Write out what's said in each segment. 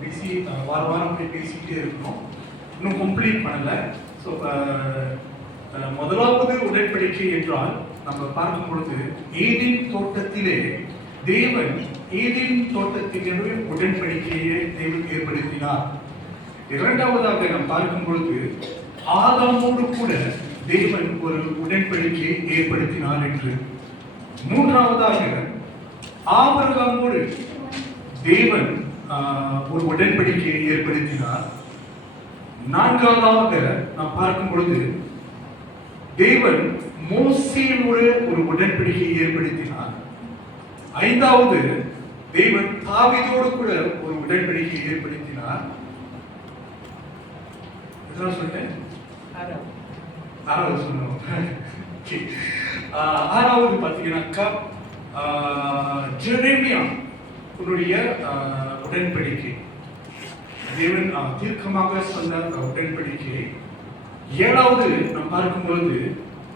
பேசி வாரம் பேசிக்கிட்டே இருக்கணும். இன்னும் கம்ப்ளீட் பண்ணல. ஸோ முதலாவது உடன்படிக்கை என்றால் நம்ம பார்க்கும் பொழுது ஏதேன் தோட்டத்திலே தேவன் தோட்டத்திலே உடன்படிக்கையை தேவன் ஏற்படுத்தினார். இரண்டாவதாக நாம் பார்க்கும் பொழுது ஆதாமோடு கூட தேவன் ஒரு உடன்படிக்கையை ஏற்படுத்தினார் என்று. மூன்றாவதாக ஆபிரகாமோடு தேவன் ஒரு உடன்படிக்கையை ஏற்படுத்தினார். நான்காவதாக நாம் பார்க்கும் பொழுது தேவன் மோசேயோடு ஒரு உடன்படிக்கையை ஏற்படுத்தினார். ஐந்தாவது தேவன் தாவீதோடு கூட ஒரு உடன்படிக்கையை ஏற்படுத்தினார். ஆறாவது பார்த்தீங்கன்னாக்கா ஜெரேமியா உடன்படிக்கை, தேவன் தீர்க்கமாக சொன்ன உடன்படிக்கை. ஏழாவது நாம் பார்க்கும்போது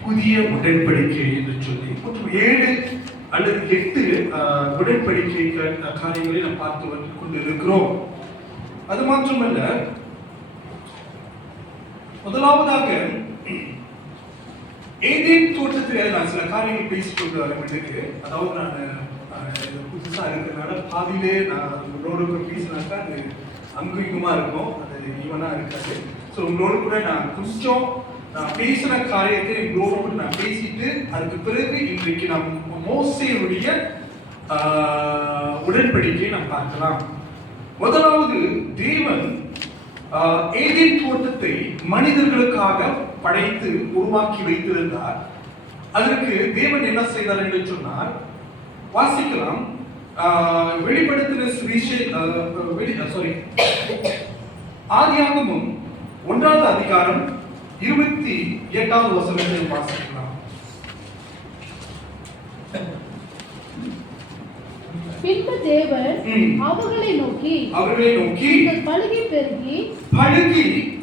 புதிய உடன்படிக்கை என்று சொல்லி 7 அல்லது 8 உடன்படிக்கை காரியங்களை நாம் பார்த்து வந்து கொண்டு இருக்கிறோம். அது மாத்திரமல்ல, முதலாவதாக ஏதேன் தோட்டத்தில் நான் சில காரியங்கள் பேசிக் கொண்டு வர வேண்டியது. அதாவது நான் புதுசா இருக்கிறதுனால பாதியிலே நான் உங்களோட பேசினாக்கா அது அங்குமா இருக்கும், அது ஈவனா இருக்காது. ஸோ உங்களோட கூட நான் கொஞ்சம் பேசின காரியத்தை உங்களோட கூட நான் பேசிட்டு அதுக்கு பிறகு இன்றைக்கு நாம் மோசேயுடைய உடன்படிக்கையை நாம் பார்க்கலாம். முதலாவது, தேவன் ஏதேன் தோட்டத்தை மனிதர்களுக்காக படைத்து உருவாக்கி வைத்திருந்தார். அதற்கு தேவன் என்ன செய்தார் என்று சொன்னால், வாசிக்கலாம். வெளிப்படுத்தின ஆதியாகமம் 1வது அதிகாரம் 28வது வசனத்தை வாசிக்கலாம். பின்பு தேவன் அவர்களை நோக்கி பலுகி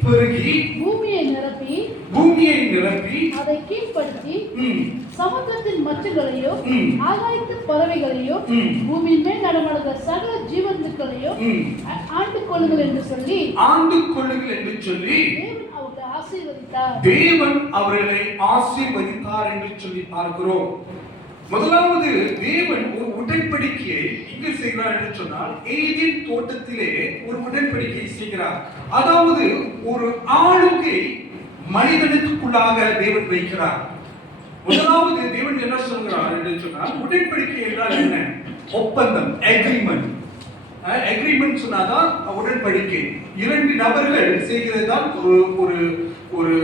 பெருகி பூமியை நிரப்பி அதை கீழ்ப்படுத்தி சமுத்திரத்தின் மச்சங்களையும் ஆகாயத்தின் பறவைகளையும் பூமியின் மேல் நடமாடுகிற சகல ஜீவன்களையும் ஆண்டு கொள்ளுங்கள் என்று சொல்லி தேவன் அவர்களை ஆசீர்வதித்தார் என்று சொல்லி பார்க்கிறோம். முதலாவது, தேவன் ஒரு உடன்படிக்கையை இங்கு செய்கிறார் என்று சொன்னால் ஏதேன் தோட்டத்திலே ஒரு உடன்படிக்கையை செய்கிறார். அதாவது ஒரு ஆளுகை மனிதனுக்குள்ளாக தேவன் வைக்கிறார். முதலாவது, தேவன் என்ன சொல்கிறார் என்று சொன்னால், உடன்படிக்கை என்றால் என்ன? ஒப்பந்தம், அக்ரிமெண்ட். அக்ரிமெண்ட் சொன்னாதான் உடன்படிக்கை. 2 நபர்கள் செய்கிறது தான் ஒரு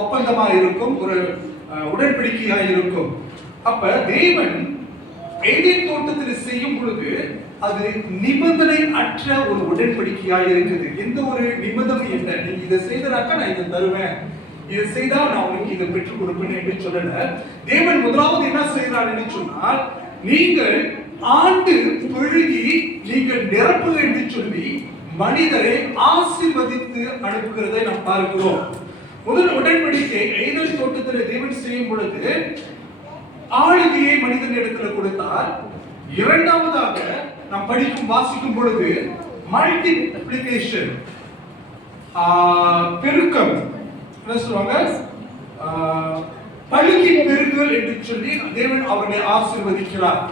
ஒப்பந்தமா இருக்கும், ஒரு உடன்படிக்கையா இருக்கும். அப்ப தேவன் ஏதேன் தோட்டத்தில் செய்யும் பொழுது அது நிபந்தனை அற்ற ஒரு உடன்படிக்கையாக இருக்குது. எந்த ஒரு நிபந்தனை இல்லை, நீங்க இதை செய்தனாக்கா நான் இதை தருவேன், இதை செய்தா நான் உங்களுக்கு இதை பெற்றுக் கொடுப்பேன் என்று சொல்லல. தேவன் முதலாவது என்ன செய்கிறார் என்று சொன்னால், நீங்கள் ஆண்டு பெருகி நீங்கள் நிரப்புக என்று சொல்லி மனிதரை ஆசீர்வதித்து அனுப்புகிறதை நாம் பார்க்கிறோம். முதல் உடன்படிக்கை ஏதேன் தோட்டத்தில் தேவன் செய்யும் பொழுது ஆளுகையை மனிதன் இடத்துல கொடுத்தார். இரண்டாவதாக நாம் வாசிக்கும் பொழுது மல்டிப்ளிகேஷன், பெருக்கம், என்ன சொல்லுவாங்க, பலுகி பெருகுதல் என்று சொல்லி தேவன் அவர்களை ஆசீர்வதிக்கிறார்.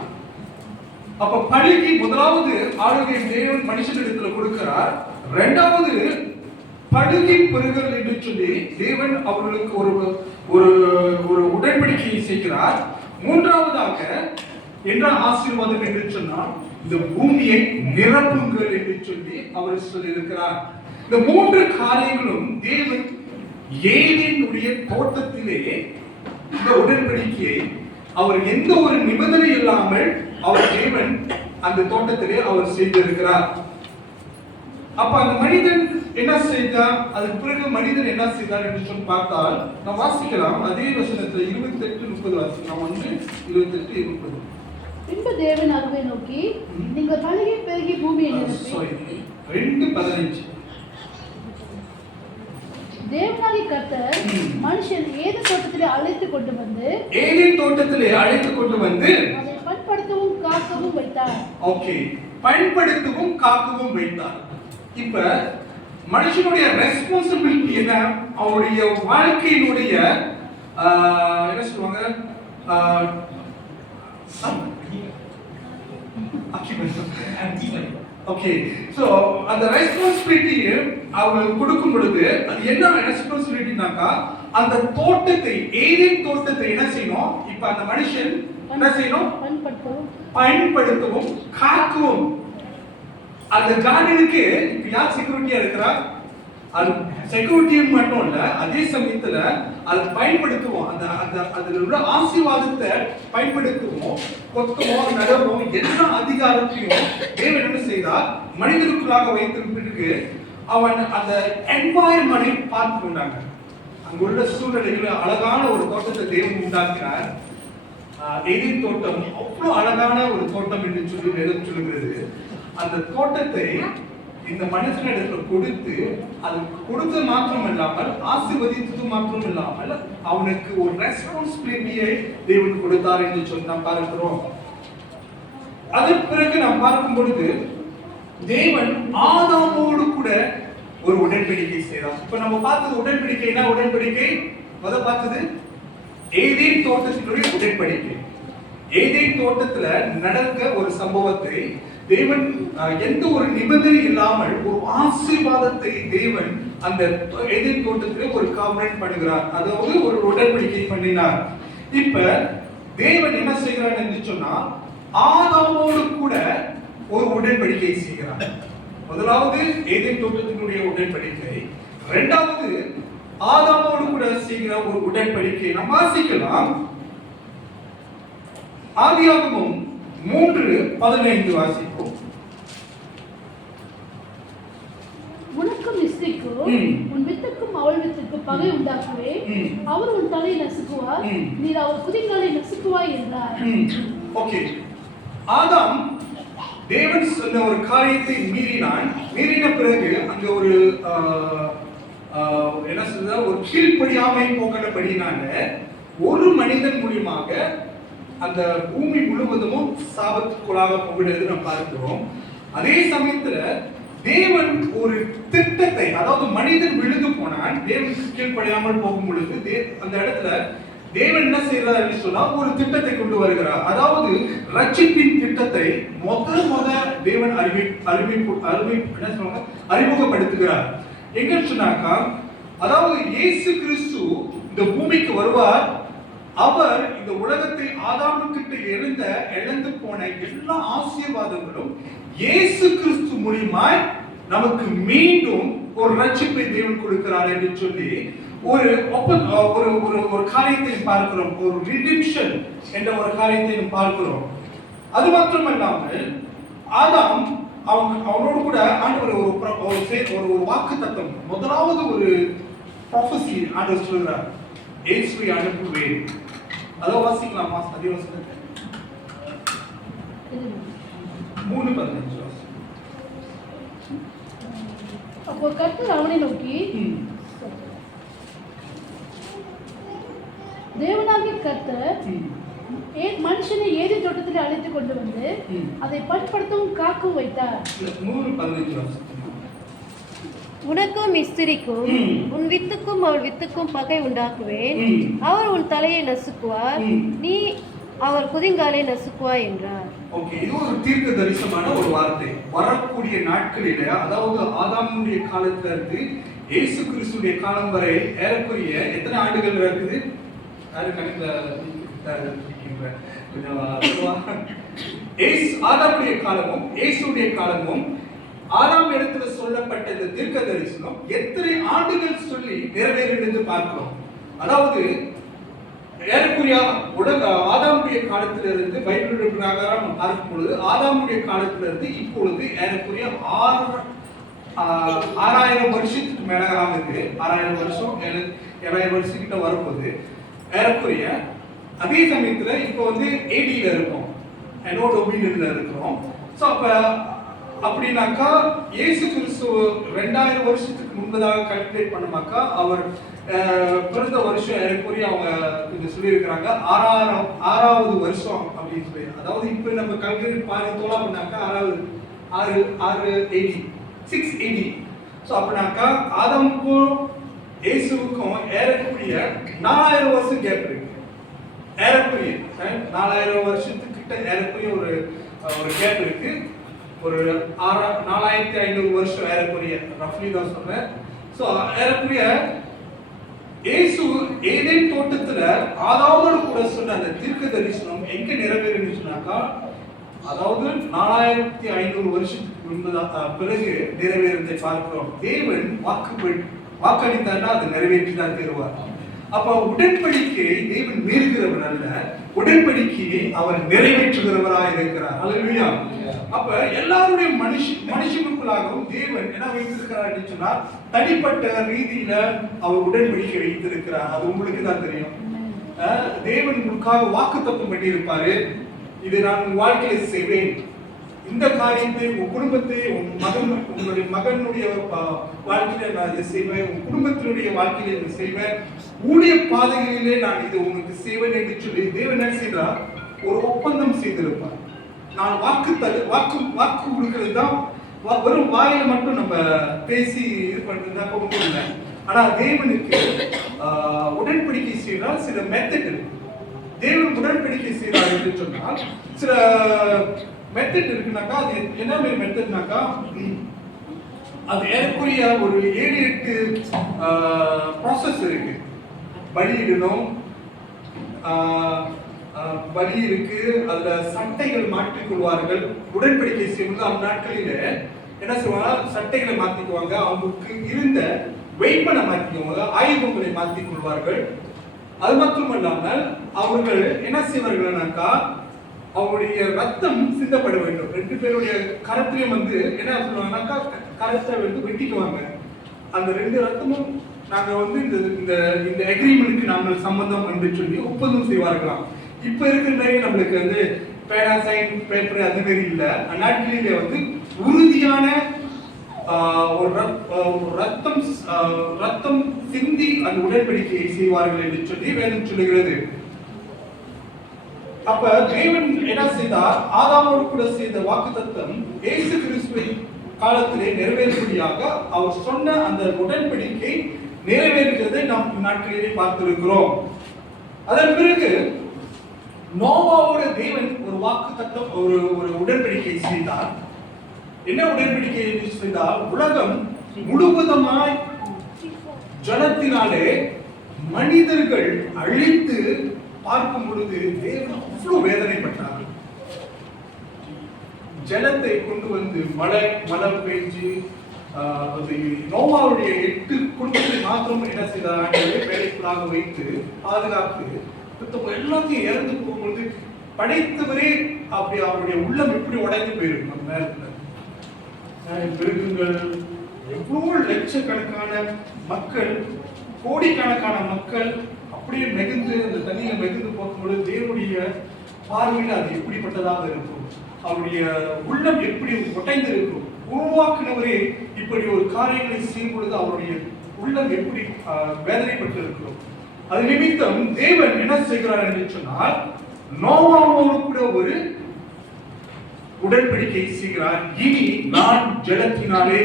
அப்ப பலுகி முதலாவது ஆளுகை தேவன் மனுஷனிடத்துல கொடுக்கிறார். இரண்டாவது பலுகி பெருகுதல் என்று சொல்லி தேவன் அவர்களுக்கு ஒரு உடன்படிக்கையை செய்கிறார். மூன்றாவதாக என்ன ஆசீர்வாதம் என்று சொன்னால், இந்த பூமியை நிரப்புங்கள் என்று சொல்லி அவர் சொல்லியிருக்கிறார். இந்த 3 காரியங்களும் தேவன் ஏதேனுடைய தோட்டத்திலே இந்த உடன்படிக்கையை அவர் எந்த ஒரு நிபந்தனை இல்லாமல் அவர் தேவன் அந்த தோட்டத்திலே அவர் செய்திருக்கிறார். அப்ப அந்த மனிதன் என்ன செய்தார், அதுக்கு பிறகு மனிதன் என்ன செய்தார் என்று சொல்லி பார்த்தால் நாம் வாசிக்கலாம். அதே வசனத்தில் 28-30 வாசிக்கலாம். 28-30. பின்பு தேவன் அவர்களை நோக்கி, நீங்கள் பலுகி பெருகி பூமியை நிரப்பி 2:15. தேவனாகிய கர்த்தர் மனுஷன் ஏதேன் தோட்டத்திலே அழைத்து கொண்டு வந்து அதை பண்படுத்தவும் காக்கவும் வைத்தார். ஓகே, பயன்படுத்தவும் காக்கவும் வைத்தார். இப்ப மனுஷனுடைய ரெஸ்பான்சிபிலிட்டி என்ன? அவருடைய வாழ்க்கையினுடைய என்ன சொல்லுவாங்க, ஓகே, சோ அந்த ரெஸ்பான்சிபிலிட்டி அவர் கொடுக்கும் பொழுது அது என்ன ரெஸ்பான்சிபிலிட்டினாக்கா, அந்த தோட்டத்தை, ஏதேன் தோட்டத்தை என்ன செய்யணும்? இப்ப அந்த மனுஷன் என்ன செய்யணும்? பயன்படுத்தவும் காக்கவும். அந்த கார்டனுக்கு யார் செக்யூரிட்டியா இருக்கிறா? அது செக்யூரிட்டியும் மட்டும் இல்ல, அதே சமயத்துல அதை பயன்படுத்துவோம், அந்த அந்த அதுல உள்ள ஆசீர்வாதத்தை பயன்படுத்துவோம், கொத்தமோ நடவோ எல்லா அதிகாரத்தையும் தேவன் என்ன செய்தார்? மனிதனுக்குள்ளாக வைத்திருக்கு. அவன் அந்த என்வாயர்மெண்டை பார்த்து கொண்டாங்க. அங்குள்ள சூழ்நிலைகளில் அழகான ஒரு தோட்டத்தை தேவன் உண்டாக்கினார். ஏதேன் தோட்டம் அவ்வளவு அழகான ஒரு தோட்டம் என்று சொல்லி வேதம் சொல்கிறது. அந்த தோட்டத்தை இந்த மனுஷனிடத்துல கொடுத்து, அது கொடுத்து மாத்திரம் இல்லாமல் ஆசீர்வதித்தது மாத்திரம் இல்லாமல் அவனுக்கு ஒரு ரெஸ்பான்சிபிலிட்டியை தேவன் கொடுத்தார் என்று சொல்லி நாம் பார்க்கிறோம். அதன் பிறகு நாம் பார்க்கும் பொழுது தேவன் ஆதாமோடு கூட ஒரு உடன்படிக்கை செய்தார். இப்ப நம்ம பார்த்தது உடன்படிக்கை என்ன? உடன்படிக்கை பார்த்தது ஏதேன் தோட்டத்தினுடைய உடன்படிக்கை. ஏதேன் தோட்டத்துல நடக்க ஒரு சம்பவத்தை தேவன் எந்த ஒரு நிபந்தனை இல்லாமல் ஒரு ஆசீர்வாதத்தை தேவன் அந்த ஏதேன் தோட்டத்திலே ஒரு காவலன் பண்ணுகிறார், அதாவது ஒரு உடன்படிக்கை பண்ணினார். இப்ப தேவன் என்ன செய்கிறார் என்று சொன்னா, ஆதாமோடு கூட ஒரு உடன்படிக்கை செய்கிறார். முதலாவது ஏதேன் தோட்டத்தினுடைய உடன்படிக்கை, இரண்டாவது ஆதாமோடு கூட செய்கிற ஒரு உடன்படிக்கை நாம் வாசிக்கலாம். ஆதியாகமம் 3:15 வாசிப்போம். உனக்கும் இஸ்திக்கும் உன் வித்துக்கும் அவள் வித்துக்கும் பகை உண்டாக்குவே, அவர் உன் தலையை நசுக்குவார், நீர் அவர் குதிங்காலை நசுக்குவாய் என்றார். ஓகே, ஆதாம் தேவன் சொன்ன ஒரு காரியத்தை மீறின பிறகு அங்க ஒரு என்ன சொல்ற, ஒரு கீழ்ப்படியாமை போகப்படினால ஒரு மனிதன் மூலியமாக அந்த பூமி முழுவதும் சாபத்துக்குள்ளாக போகிறது நாம் பார்க்கிறோம். அதே சமயத்துல தேவன் ஒரு திட்டத்தை, அதாவது மனிதன் விழுந்து போனான், தேவனுக்கு கீழ்ப்படியாமல் போகும் பொழுது அந்த இடத்துல தேவன் என்ன செய்யறாரு சொன்னா ஒரு திட்டத்தை கொண்டு வருகிறார். அதாவது ரட்சிப்பின் திட்டத்தை தேவன் அறிமுகப்படுத்துகிறார். எங்க சொன்னாக்கா, அதாவது இயேசு கிறிஸ்து இந்த பூமிக்கு வருவார். அவர் இந்த உலகத்தை ஆதாமுக்கிட்ட இழந்து போன எல்லா ஆசீர்வாதங்களும் இயேசு கிறிஸ்து மூலமாய் நமக்கு மீண்டும் ஒரு ரட்சிப்பை தேவன் கொடுக்கிறார் என்று சொல்லி ஒரு காரியத்தை பார்க்கிறோம். ஒரு ரிடெம்ஷன் என்ற ஒரு காரியத்தை பார்க்கிறோம். அது மட்டுமல்லாமல் ஆதாம் அவனோடு கூட ஆண்டவர் ஒரு வாக்கு தத்தம், முதலாவது ஒரு ப்ராஃபஸி ஆண்டவர் சொல்கிறார், இயேசுவை அனுப்புவேன். அதை வாசிக்கலாமா? அதே வசனத்தை 3:15. அப்போ கர்த்தர் அவனை நோக்கி, தேவனாகிய கர்த்தர் மனுஷனை ஏதேன் தோட்டத்தில் அழைத்து கொண்டு வந்து அதை பண்படுத்தவும் காக்கவும் வைத்தார். 3:15. உனக்கும் இஸ்திரிக்கும் உன் வித்துக்கும் அவள் வித்துக்கும் பகை உண்டாக்குவேன், அவர் உன் தலையை நசுக்குவார், நீ அவர் குதிங்காலை நசுக்குவாய் என்றார். ஓகே, இது ஒரு தீர்க்க தரிசனமான ஒரு வார்த்தை. வரக்கூடிய நாட்களில, அதாவது ஆதாமுடைய காலத்துல இருந்து இயேசு கிறிஸ்துடைய காலம் வரை ஏறக்குறைய எத்தனை ஆண்டுகள் இருக்குது? யாரு கணக்குல ஆதாமுடைய காலமும் இயேசுடைய காலமும் ஆறாம் இடத்துல சொல்லப்பட்ட இந்த தீர்க்க தரிசனம் எத்தனை ஆண்டுகள் சொல்லி நிறைவேறும் என்று பார்க்கிறோம். அதாவது ஏறக்குறைய ஆதாமுடைய காலத்திலிருந்து பைபிளுடைய பிரகாரம் பார்க்கும் பொழுது ஆதாமுடைய காலத்திலிருந்து இப்பொழுது ஏறக்குறைய 6000 வருஷத்துக்கு மேல ஆகுது. 6000 வருஷம் 7000 வருஷம் கிட்ட வரும்போது ஏறக்குறைய அதே சமயத்துல இப்போ வந்து AD-ல இருக்கோம், என்னோட ஒபீனியன்ல இருக்கிறோம். ஸோ அப்படின்னாக்கா இயேசு கிறிஸ்து 2000 வருஷத்துக்கு முன்பதாக கால்குலேட் பண்ணமாக்கா அவர் பிறந்த வருஷம் ஏறக்குறைய அவங்க கொஞ்சம் சொல்லியிருக்கிறாங்க 6வது வருஷம் அப்படின்னு சொல்லி. அதாவது இப்போ நம்ம கால்குலேட் 13 பண்ணாக்கா 6 AD 6 AD. ஸோ அப்படின்னாக்கா ஆதாமுக்கும் இயேசுவுக்கும் ஏறக்குறைய 4000 வருஷம் கேப் இருக்கு. ஏறக்குறைய 4000 வருஷத்துக்கிட்ட ஏறக்குறைய ஒரு கேப் இருக்கு. ஒரு 4500 வருஷம் ஏறக்குறைய ரஃப்லி தான் சொல்றேன். ஸோ ஏறக்குறைய இயேசு ஏதேன் தோட்டத்துல ஆதாமோடு கூட சொன்ன அந்த தீர்க்க தரிசனம் எங்க நிறைவேறுன்னு சொன்னாக்கா, அதாவது 4500 வருஷத்துக்கு பிறகு நிறைவேறதை பார்க்கிறோம். தேவன் வாக்களித்தார்னா அதை நிறைவேற்றி தான் தருவார். அப்ப உடன்படிக்கையை தேவன் மீறுகிறவர் அல்ல, உடன்படிக்கையை அவர் நிறைவேற்றுகிறவராக இருக்கிறார். அல்லேலூயா. அப்ப எல்லாருடைய மனுஷனுக்குள்ளாகவும் தேவன் என்ன வைத்திருக்கிறார் என்று சொன்னால், தனிப்பட்ட ரீதியில அவர் உடன்படிக்கை வைத்திருக்கிறார். அது உங்களுக்கு தான் தெரியும். தேவன் உங்களுக்காக வாக்குத்தத்தம் பண்ணியிருப்பாரு. இதை நான் உன் வாழ்க்கையில செய்வேன், இந்த காரியத்தை உன் குடும்பத்தை உங்களுடைய மகனுடைய வாழ்க்கையில நான் இதை செய்வேன், உன் குடும்பத்தினுடைய வாழ்க்கையில இதை செய்வேன், ஊழிய பாதைகளிலே நான் இதை உங்களுக்கு செய்வேன் என்று சொல்லி தேவன் என்ன செய்தார்? ஒரு ஒப்பந்தம் செய்திருப்பார். நான் வாக்கு கொடுக்கிறது தான் வெறும் வாயில மட்டும் நம்ம பேசி இது பண்றது தான் ஒன்றும் இல்லை. ஆனா தேவனுக்கு உடன்படிக்கை செய்தால் சில மெத்தட் இருக்கு. தேவன் உடன்படிக்கை செய்தார் என்று சொன்னால் சில மெத்தட் இருக்குனாக்கா, அது என்ன மாதிரி மெத்தட்னாக்கா, அது ஏறக்குறைய ஒரு 7-8 ப்ராசஸ் இருக்கு. பலியிடணும், பலி இருக்கு, அதுல சட்டைகள் மாற்றிக் கொள்வார்கள். உடன்படிக்கை செய்வது அந்த நாட்களில என்ன செய்வாங்க, சட்டைகளை மாத்திக்குவாங்க, அவங்களுக்கு இருந்த வெய்ப்பனை மாற்றிக்குவாங்க, ஆயுதங்களை மாற்றிக் கொள்வார்கள். அது மட்டுமல்லாமல் அவர்கள் என்ன செய்வார்கள்னாக்கா, அவருடைய ரத்தம் சிந்தப்பட வேண்டும். 2 பேருடைய கரத்திலையும் என்ன சொல்லுவாங்கன்னாக்கா, கரத்தை வெட்டிக்குவாங்க. அந்த 2 ரத்தமும் நாங்க இந்த அக்ரிமெண்ட்க்கு நாங்கள் சம்பந்தம் என்று சொல்லி ஒப்பந்தம் செய்வார்களாம். இப்ப இருக்கிற நம்மளுக்கு பேனா சைன் பேப்பர் அது மாதிரி இல்ல. அந்நாட்டிலே உறுதியான ஒரு ரத்தம் சிந்தி அந்த உடன்படிக்கையை செய்வார்கள் என்று சொல்லி வேதம் சொல்லுகிறது. அப்ப தேவன் என்ன செய்தார்? ஆதாமோடு கூட செய்த வாக்குத்தத்தம் இயேசு கிறிஸ்துவின் காலத்திலே நிறைவேறும்படியாக அவர் சொன்ன அந்த உடன்படிக்கை நிறைவேறுகிறதை நாம் நாட்களிலே பார்த்திருக்கிறோம். அதன் பிறகு நோவாவோடு தேவன் ஒரு வாக்குத்தத்தம் ஒரு உடன்படிக்கை செய்தார். என்ன உடன்படிக்கை செய்தால், உலகம் முழுவதுமாய் ஜலத்தினாலே மனிதர்கள் அழித்து பார்க்கும் பொழுது தேவன் அவ்வளவு வேதனைப்பட்டார். ஜலத்தை கொண்டு மழை பெய்ஞ்சு நோவாவுடைய 8 குடும்பத்தை மாத்திரம் என்ன செய்தார்? வேலைக்குள்ளாக வைத்து பாதுகாத்து எல்லாத்தையும் இறந்து போகும்பொழுது படைத்தவரே அப்படி அவருடைய உள்ளம் எப்படி உடைந்து போயிருக்கும். அந்த நேரத்துல மிருகங்கள், எவ்வளவு லட்சக்கணக்கான மக்கள், கோடிக்கணக்கான மக்கள் அப்படியே மிகுந்து அந்த தண்ணியை மிகுந்து போகும்பொழுது தேவனுடைய பார்வையில் அது எப்படிப்பட்டதாக இருக்கும், அவருடைய உள்ளம் எப்படி உடைந்து இருக்கும். உருவாக்குனவரே இப்படி ஒரு காரியங்களை செய்யும் பொழுது அவருடைய உள்ளம் எப்படி வேதனைப்பட்டு இருக்கிறோம். அது நிமித்தம் தேவன் என்ன செய்கிறார் என்று சொன்னால், நோவாவோடு கூட ஒரு உடன்படிக்கை செய்கிறார். இனி நான் ஜலத்தினாலே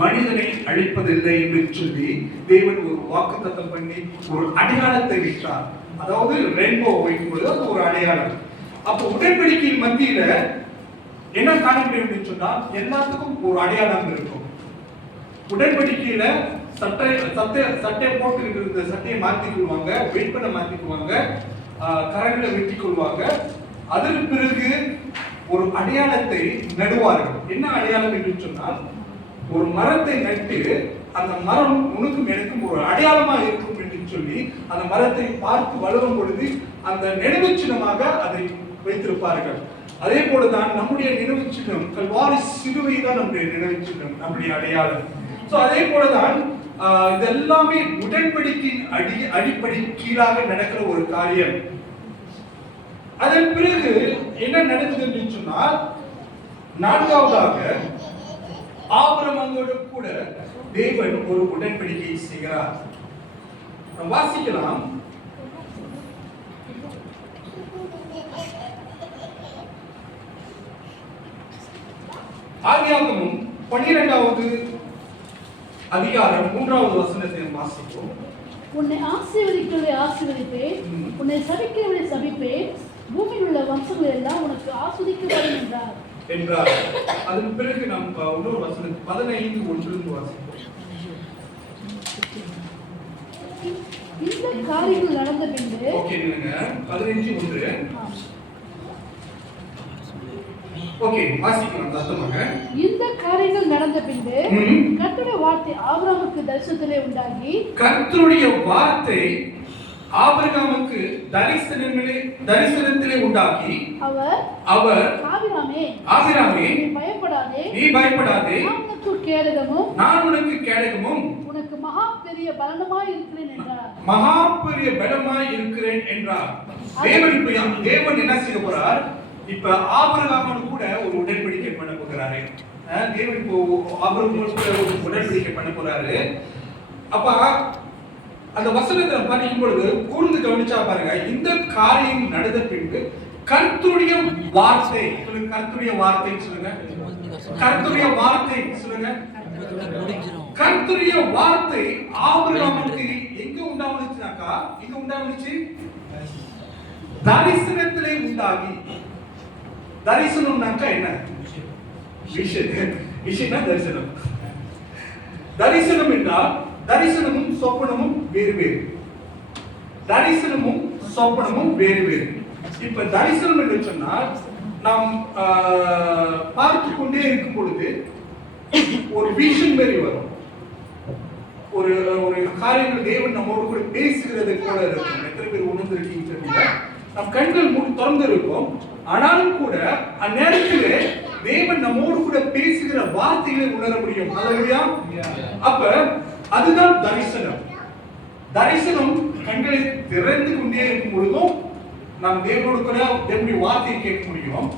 மனிதனை அழிப்பதில்லை என்று சொல்லி தேவன் ஒரு வாக்குத்தத்தம் பண்ணி ஒரு அடையாளத்தை வைத்தார். அதாவது ரெயின்போ வைக்கும்போது அது ஒரு அடையாளம். அப்போ உடன்படிக்கையின் மத்தியில என்ன காண முடியும் என்று சொன்னால், எல்லாத்துக்கும் ஒரு அடையாளம் இருக்கும். உடன்படிக்கையில சட்டை போட்டுக்கிட்டு இருந்த சட்டையை மாற்றிக் கொள்வாங்க, வெயிட்பனை மாற்றிக் கொள்வாங்க, கரங்களை வெட்டிக் கொள்வாங்க. அதற்கு பிறகு ஒரு அடையாளத்தை நடுவார்கள். என்ன அடையாளம் என்று சொன்னால், ஒரு மரத்தை நட்டு அந்த மரம் உனக்கும் எனக்கும் ஒரு அடையாளமா இருக்கும் என்று சொல்லி அந்த மரத்தை பார்த்து வளரும் பொழுது அந்த நினைவு சின்னமாக அதை வைத்திருப்பார்கள். அதே போலதான் நம்முடைய நினைவு சின்னம் கல்வாரி சிலுவை தான் நம்முடைய நினைவு சின்னம், நம்முடைய அடையாளம். சோ அதே போலதான் இதெல்லாமே உடன்படிக்கையின் அடிப்படை கீழாக நடக்கிற ஒரு காரியம். அதன் பிறகு என்ன நடக்குது என்று சொன்னால், 4வதாக ஆபிரகாமோடு கூட தேவன் ஒரு உடன்படிக்கை செய்கிறார். வாசிக்கலாம். ஆதியாகமம் 12வது அதிகாரம் 3வது வசனத்தை வாசிப்போம். உன்னை ஆசீர்வதிக்கிறவரை ஆசீர்வதிப்பேன், உன்னை சபிக்கிறவரை சபிப்பேன், பூமியில் உள்ள வம்சங்கள் எல்லாம் உனக்கு ஆஸ்வதிக்கப்படும் என்றார். அதன் பிறகு நாம் இன்னொரு வசனம் 15:1 வாசிப்போம். இந்த காரியங்கள் நடந்த பின்பு, ஓகே இல்லங்க, 15:1. ஓகே, வாசிக்கலாம் சத்தமாக. இந்த காரியங்கள் நடந்த பின்பு கர்த்தருடைய வார்த்தை ஆபிரகாமுக்கு தரிசனத்திலே உண்டாகி, கர்த்தருடைய வார்த்தை ஆபிரகாமுக்கு தரிசனத்திலே உண்டாகி, அவர் ஆபிரகாமே நீ பயப்படாதே, நான் உனக்கு கேடகமும் உனக்கு மகா பெரிய பலமாய் இருக்கிறேன் என்றார். தேவன் என்ன செய்ய போறார்? இப்ப ஆபிரகாமோடு கூட ஒரு உடன்படிக்கை பண்ண போகிறாரு. தேவன் இப்போ ஆபிரகாமோடு கூட ஒரு உடன்படிக்கை பண்ண போறாரு. அப்ப அந்த வசனத்தை படிக்கும் பொழுது கூர்ந்து கவனிச்சா பாருங்க, இந்த காரியம் நடந்த பின்பு கர்த்தருடைய வார்த்தை சொல்லுங்க, கர்த்தருடைய வார்த்தை சொல்லுங்க, கர்த்தருடைய வார்த்தை சொல்லுங்க. கர்த்தருடைய வார்த்தை ஆபிரகாமுக்கு எங்க உண்டாவுச்சுனாக்கா, எங்க உண்டாவுச்சு? தரிசனத்திலே உண்டாகி. தரிசனம்னாக்கா என்ன? விஷயம்னா தரிசனம். தரிசனம் என்றால் தரிசனமும் சொப்பனமும் வேறு வேறு. தரிசனமும் சொப்பனமும் வேறு வேறு. இப்ப தரிசனம் என்று சொன்னால் நாம் பார்த்து கொண்டே இருக்கும் பொழுது ஒரு விஷன் மாரி வரும். ஒரு ஒரு காரியங்கள் தேவன் நம்மோடு கூட பேசுகிறது போல இருக்கும். எத்தனை பேர் உணர்ந்திருக்கீங்க தெரியல. நம் கண்கள் திறந்து இருக்கும், ஆனாலும் கூட அந்நேரத்தில் தேவன் நம்மோடு கூட பேசுகிற வார்த்தைகளை உணர முடியும். அல்லேலூயா. அப்ப அதுதான் தரிசனம். தரிசனம் கண்களை திறந்து கொண்டே இருக்கும் பொழுதும் நாம் தேவனோடு கூட தேவனுடைய வார்த்தையை கேட்க முடியும்.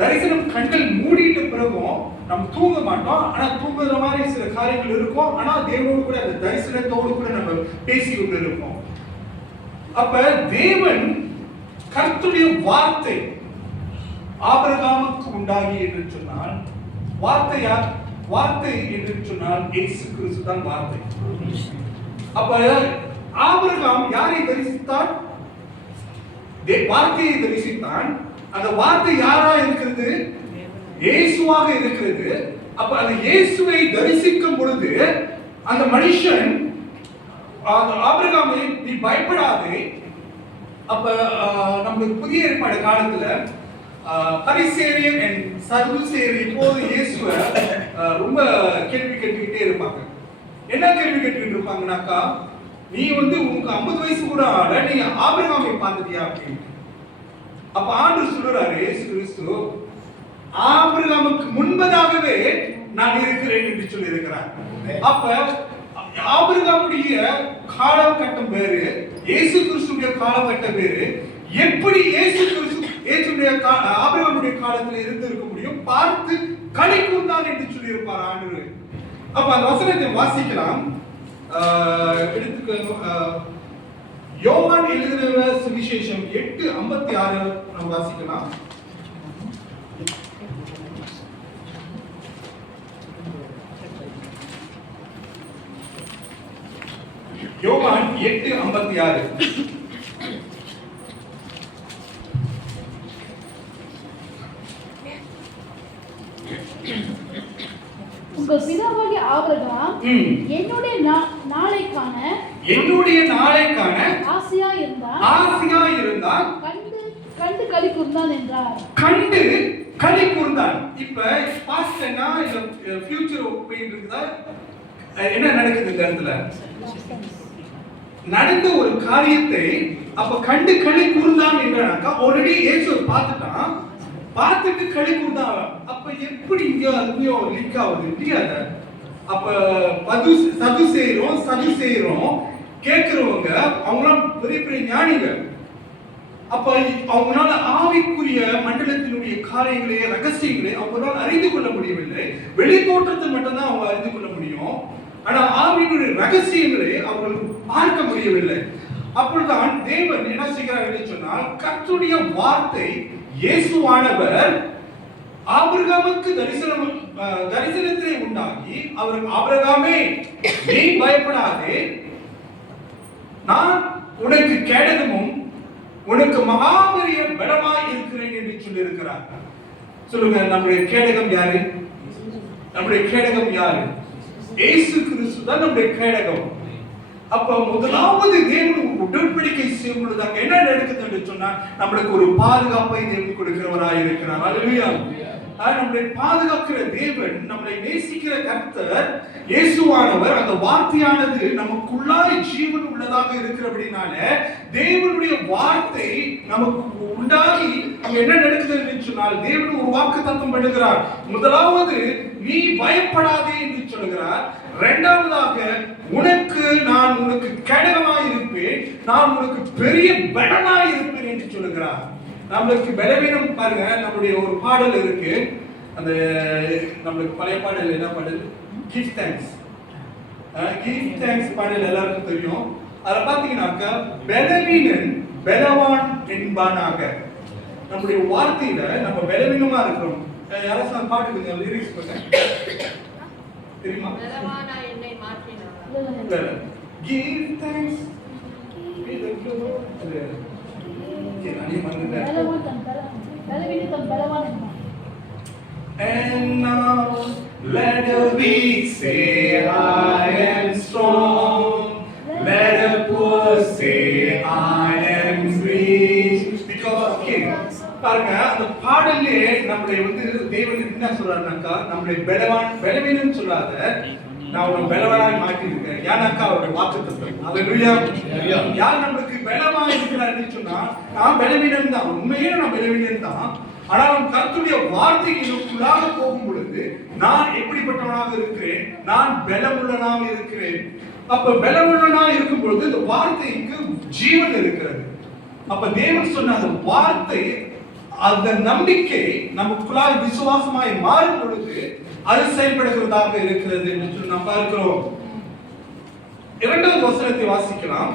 தரிசனம் கண்கள் மூடிட்ட பிறகும் நம்ம தூங்க மாட்டோம், ஆனா தூங்குற மாதிரி சில காரியங்கள் இருக்கும். ஆனா தேவனோடு கூட அந்த தரிசனத்தோடு கூட நம்ம பேசி கொண்டு இருப்போம். அப்ப தேவன் கர்த்தருடைய வார்த்தை ஆபிரகாமுக்கு உண்டாகி என்று சொன்னால், வார்த்தை யார்? வார்த்தை என்று சொன்னால் இயேசு கிறிஸ்து தான் வார்த்தை. அப்ப ஆபிரகாம் யாரை தரிசித்தான்? வார்த்தையை தரிசித்தான். அந்த வார்த்தை யாரா இருக்கிறது? இயேசுவாக இருக்கிறது. அப்ப அந்த இயேசுவை தரிசிக்கும் பொழுது அந்த மனுஷன் ஆபிரகாமே நீ பயப்படாதே. அப்ப நம்மளுக்கு புதிய ஏற்பாடு காலத்துல பரிசேரியன் அண்ட் சதுசேரியன் இப்போது இயேசுவை ரொம்ப கேள்வி கேட்டுக்கிட்டே இருப்பாங்க. என்ன கேள்வி கேட்டுக்கிட்டு இருப்பாங்கனாக்கா, நீ உனக்கு 50 வயசு கூட ஆட, நீ ஆபிரகாமை பார்த்துட்டியா அப்படின்னு. அப்ப ஆண்டவர் சொல்றாரு, இயேசு கிறிஸ்து ஆபிரகாமுக்கு முன்பதாகவே நான் இருக்கிறேன் என்று சொல்லி இருக்கிறார். அப்ப ஆபிரகாமுடைய காலகட்டம் வேறு, இயேசு கிறிஸ்துடைய காலகட்டம் வேறு. எப்படி இயேசு கிறிஸ்து ஆபிரகாமுடைய காலத்தில் இருந்திருக்க முடியும்? பார்த்து களி கூர்ந்தான் என்று சொல்லி இருப்பார் ஆண்டவர். அப்ப அந்த வசனத்தை வாசிக்கலாம். யோவான் எழுதின சுவிசேஷம் 8:56 நாம் வாசிக்கலாம். யோவான் 8:56. உங்கள் பிதாவாகிய ஆபிரகாம் என்னுடைய நாளைக்கான ஆசையா இருந்தான், கண்டு களி கூர்ந்தான் என்றார். கண்டு களி கூர்ந்தான். இப்ப பாஸ்ட்னா இல்ல ஃபியூச்சர் போயிட்டு இருக்குதா? என்ன நடக்குது இந்த இடத்துல? நடந்த ஒரு காரியத்தை அப்ப கண்டு களி கூர்ந்தான் என்றாக்கா ஆல்ரெடி இயேசு பார்த்துட்டான், பார்த்துட்டு களி கூர்ந்தான். அப்ப எப்படி இங்க அதுலயும் லீக் ஆகுது இல்லையா? அப்ப சதுசேயரும் கேட்கிறவங்க அவங்களாம் பெரிய பெரிய ஞானிகள். அப்ப அவங்களால ஆவிக்குரிய மண்டலத்தினுடைய காரியங்களை, ரகசியங்களை அவங்களால அறிந்து கொள்ள முடியவில்லை. வெளி தோற்றத்தை மட்டும்தான் அவங்க அறிந்து கொள்ள முடியும். ஆனா ஆவிக்குரிய ரகசியங்களை அவர்கள் பார்க்க முடியவில்லை. அப்பொழுதுதான் தேவன் என்ன செய்கிறார் என்று சொன்னால், கர்த்தருடைய வார்த்தை இயேசுவானவர் ஆபிரகாமுக்கு தரிசனத்திலே உண்டாகி அவர் ஆபிரகாமே நீ பயப்படாதே, நான் உனக்கு கேடகமும் உனக்கு மகாபெரிய பலமாய் இருக்கிறேன் என்று சொல்லி இருக்கிறார். சொல்லுங்க, நம்முடைய கேடகம் யாரு? நம்முடைய கேடகம் யாரு? இயேசு கிறிஸ்து தான் நம்முடைய கேடகம். அப்ப முதலாவது தேவன் உடன்படிக்கை செய்யும் பொழுது அங்க என்ன நடக்குது என்று சொன்னா, நம்மளுக்கு ஒரு பாதுகாப்பை தேவன் கொடுக்கிறவராய் இருக்கிறார். அல்லேலூயா. நம்மளை பாதுகாக்கிற தேவன், நம்மளை நேசிக்கிற கர்த்தர் இயேசுவானவர், அந்த வார்த்தையானது நமக்குள்ளாய் ஜீவன் உள்ளதாக இருக்கிறபடினால தேவனுடைய வார்த்தை நமக்கு உண்டாகி அங்க என்ன நடக்குது என்று சொன்னால், தேவன் ஒரு வாக்குத்தத்தம் பண்ணுகிறார். முதலாவது நீ பயப்படாதே என்று சொல்கிறார். இரண்டாவதாக நான் உனக்கு கேடகமாய் இருப்பேன், நான் உனக்கு பெரிய பலனாய் இருப்பேன் என்று சொல்கிறார். நம்மளுக்கு பலவீனம் பாருங்க, நம்மளுடைய ஒரு பாடல் இருக்கு, அந்த நம்மளுக்கு பழைய பாடல் என்ன பாடல்? Give thanks. கிவ் தேங்க்ஸ் பாடல் எல்லாருக்கும் தெரியும். அதை பார்த்தீங்கன்னாக்கா பலவீனன் பலவான் என்பானாக. நம்முடைய வார்த்தையில நம்ம பலவீனமா இருக்கிறோம். யாராச்சும் பாட்டுக்கு லிரிக்ஸ் தெரியுமா? Give thanks. And now let the weak say I am strong. Let the poor say I am rich. Because of Him. பாருங்க, அந்த பாடல்லே நம்முடைய தேவன் என்ன சொல்றாருனாக்கா, நம்முடைய பலவீனம் சொல்லாத, நான் ஒரு பலவானாய் மாற்றி இருக்கேன். ஏன்னாக்கா அவருடைய வாக்குத்தத்தம். அல்லேலூயா. யார் நம்மளுக்கு பலமா இருக்கிறாருன்னு சொன்னா, நான் பலவீனம் தான், உண்மையே நான் பலவீனம் தான். ஆனால் கர்த்தருடைய வார்த்தைகளுக்குள்ளாக போகும் பொழுது நான் எப்படிப்பட்டவனாக இருக்கிறேன்? நான் பலமுள்ளனாக இருக்கிறேன். அப்ப பலமுள்ளனாக இருக்கும் பொழுது இந்த வார்த்தைக்கு ஜீவன் இருக்கிறது. அப்ப தேவன் சொன்ன அந்த வார்த்தை, அந்த நம்பிக்கை நமக்குள்ளாய் விசுவாசமாய் மாறும் பொழுது அது செயல்படுகிறதாக இருக்கிறது என்று சொல்லி நாம் பார்க்கிறோம். இரண்டாவது வசனத்தை வாசிக்கலாம்.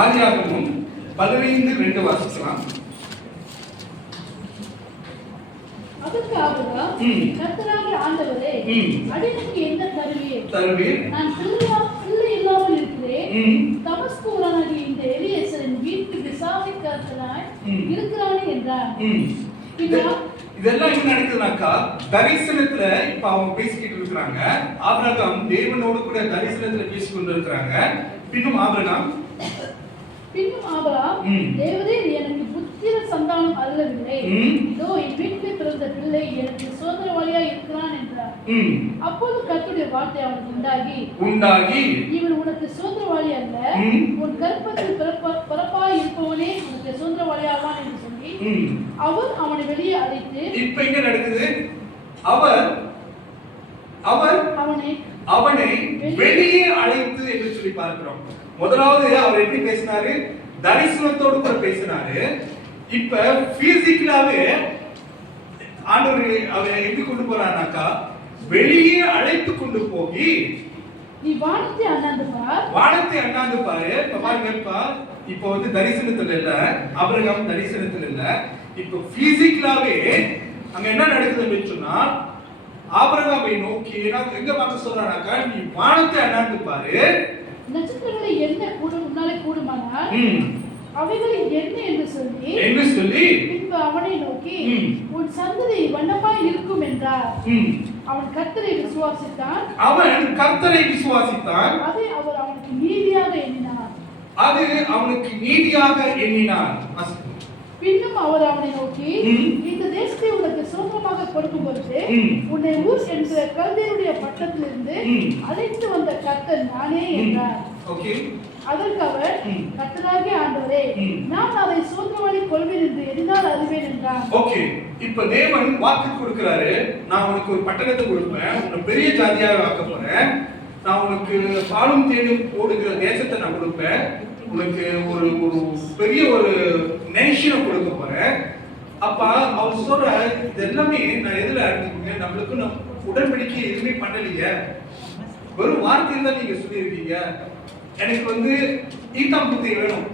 ஆதியாகமம் 15:2 வாசிக்கலாம். அதற்கு ஆபிரகாம், கர்த்தராகிய ஆண்டவரே, அடியேனுக்கு என்ன தருவீர்? நான் பிள்ளை இல்லாமல் இருக்கிறேன். தமஸ்கு ஊரானாகிய இந்த எலியேசரின் வீட்டு விசாரிக்கிறவனாய் இருக்கிறானே என்றார். இதெல்லாம் என்ன நடக்குதுனாக்கா, தரிசனத்துல இப்ப அவங்க பேசிக்கிட்டு இருக்கிறாங்க. ஆபிரகாம் தேவனோடு கூட தரிசனத்துல பேசிக்கொண்டு இருக்கிறாங்க. பின்னும் ஆபிரகாம் தேவரீர் எனக்கு புத்திர சந்தானம் அருளவில்லை. இதோ என் வீட்டில் பிறந்த பிள்ளை எனக்கு சுதந்திரவாளியா இருக்கிறான் என்றார். அப்போது கர்த்தருடைய வார்த்தை அவனுக்கு உண்டாகி இவன் உனக்கு சுதந்திரவாளி அல்ல, உன் கர்ப்பத்தில் பிறப்பாய் இருப்பவனே உனக்கு சுதந்திரவாளி ஆவான் என்று சொல்லி அவர் அவனை வெளியே அழைத்து. இப்ப என்ன நடக்குது? அவர் அவனை வெளியே அழைத்து என்று சொல்லி பார்க்கிறோம். முதலாவது அவர் எப்படி பேசினாரு? தரிசனத்தோடு கூட பேசினாரு. இப்ப பிசிக்கலாவே ஆண்டவர் அவரை எப்படி கொண்டு போறாருனாக்கா, வெளியே அழைத்து கொண்டு போய் நீ வானத்தை அண்ணாந்து பாரு. பாருங்கப்பா, இப்ப தரிசனத்துல இல்ல, ஆபிரகாம் தரிசனத்துல இல்ல, இப்ப பிசிக்கலாவே அங்க என்ன நடக்குதுன்னு சொன்னா, ஆபிரகாமை நோக்கி எங்க பார்க்க சொல்றானாக்கா, நீ வானத்தை அண்ணாந்து பாரு. நட்சத்திரங்களை என்ன உன்னாலே கூடுமானால் அவைகளில் என்ன என்று சொல்லி பின்பு அவனை நோக்கி உன் சந்ததி வண்ணமாய் இருக்கும் என்றார். அவன் கர்த்தரை விசுவாசித்தான். அதை அவர் அவனுக்கு நீதியாக எண்ணினார். பின்னும் அவர் அவனை நோக்கி, இந்த தேசத்தை உனக்கு சுதந்திரமாக கொடுக்கும் பொழுது உன்னை ஊர் என்ற கல்தேருடைய பட்டத்திலிருந்து அழைத்து வந்த கர்த்தர் நானே என்றார். அதற்கு அவர், கர்த்தராகிய ஆண்டவரே, நான் அதை சுதந்திரவாளி கொள்வேன் என்று எதினால் அறிவேன் என்றார். இப்ப தேவன் வாக்கு கொடுக்கிறாரு, நான் உனக்கு ஒரு பட்டணத்தை கொடுப்பேன், உன்னை பெரிய ஜாதியாக ஆக்க போறேன், நான் உனக்கு பாலும் தேனும் ஓடுகிற தேசத்தை நான் கொடுப்பேன், உனக்கு ஒரு பெரிய ஒரு நேஷனை கொடுக்க போறேன். அப்ப அவர் சொல்ற இது எல்லாமே நான் எதுல அறிஞ்சுக்கோங்க, நம்மளுக்கு உடன்படிக்கை எதுவுமே பண்ணலையே, வெறும் வார்த்தையில் தான் நீங்க சொல்லியிருக்கீங்க. எனக்கு வந்து ஈத்தாம் புத்தி வேணும்,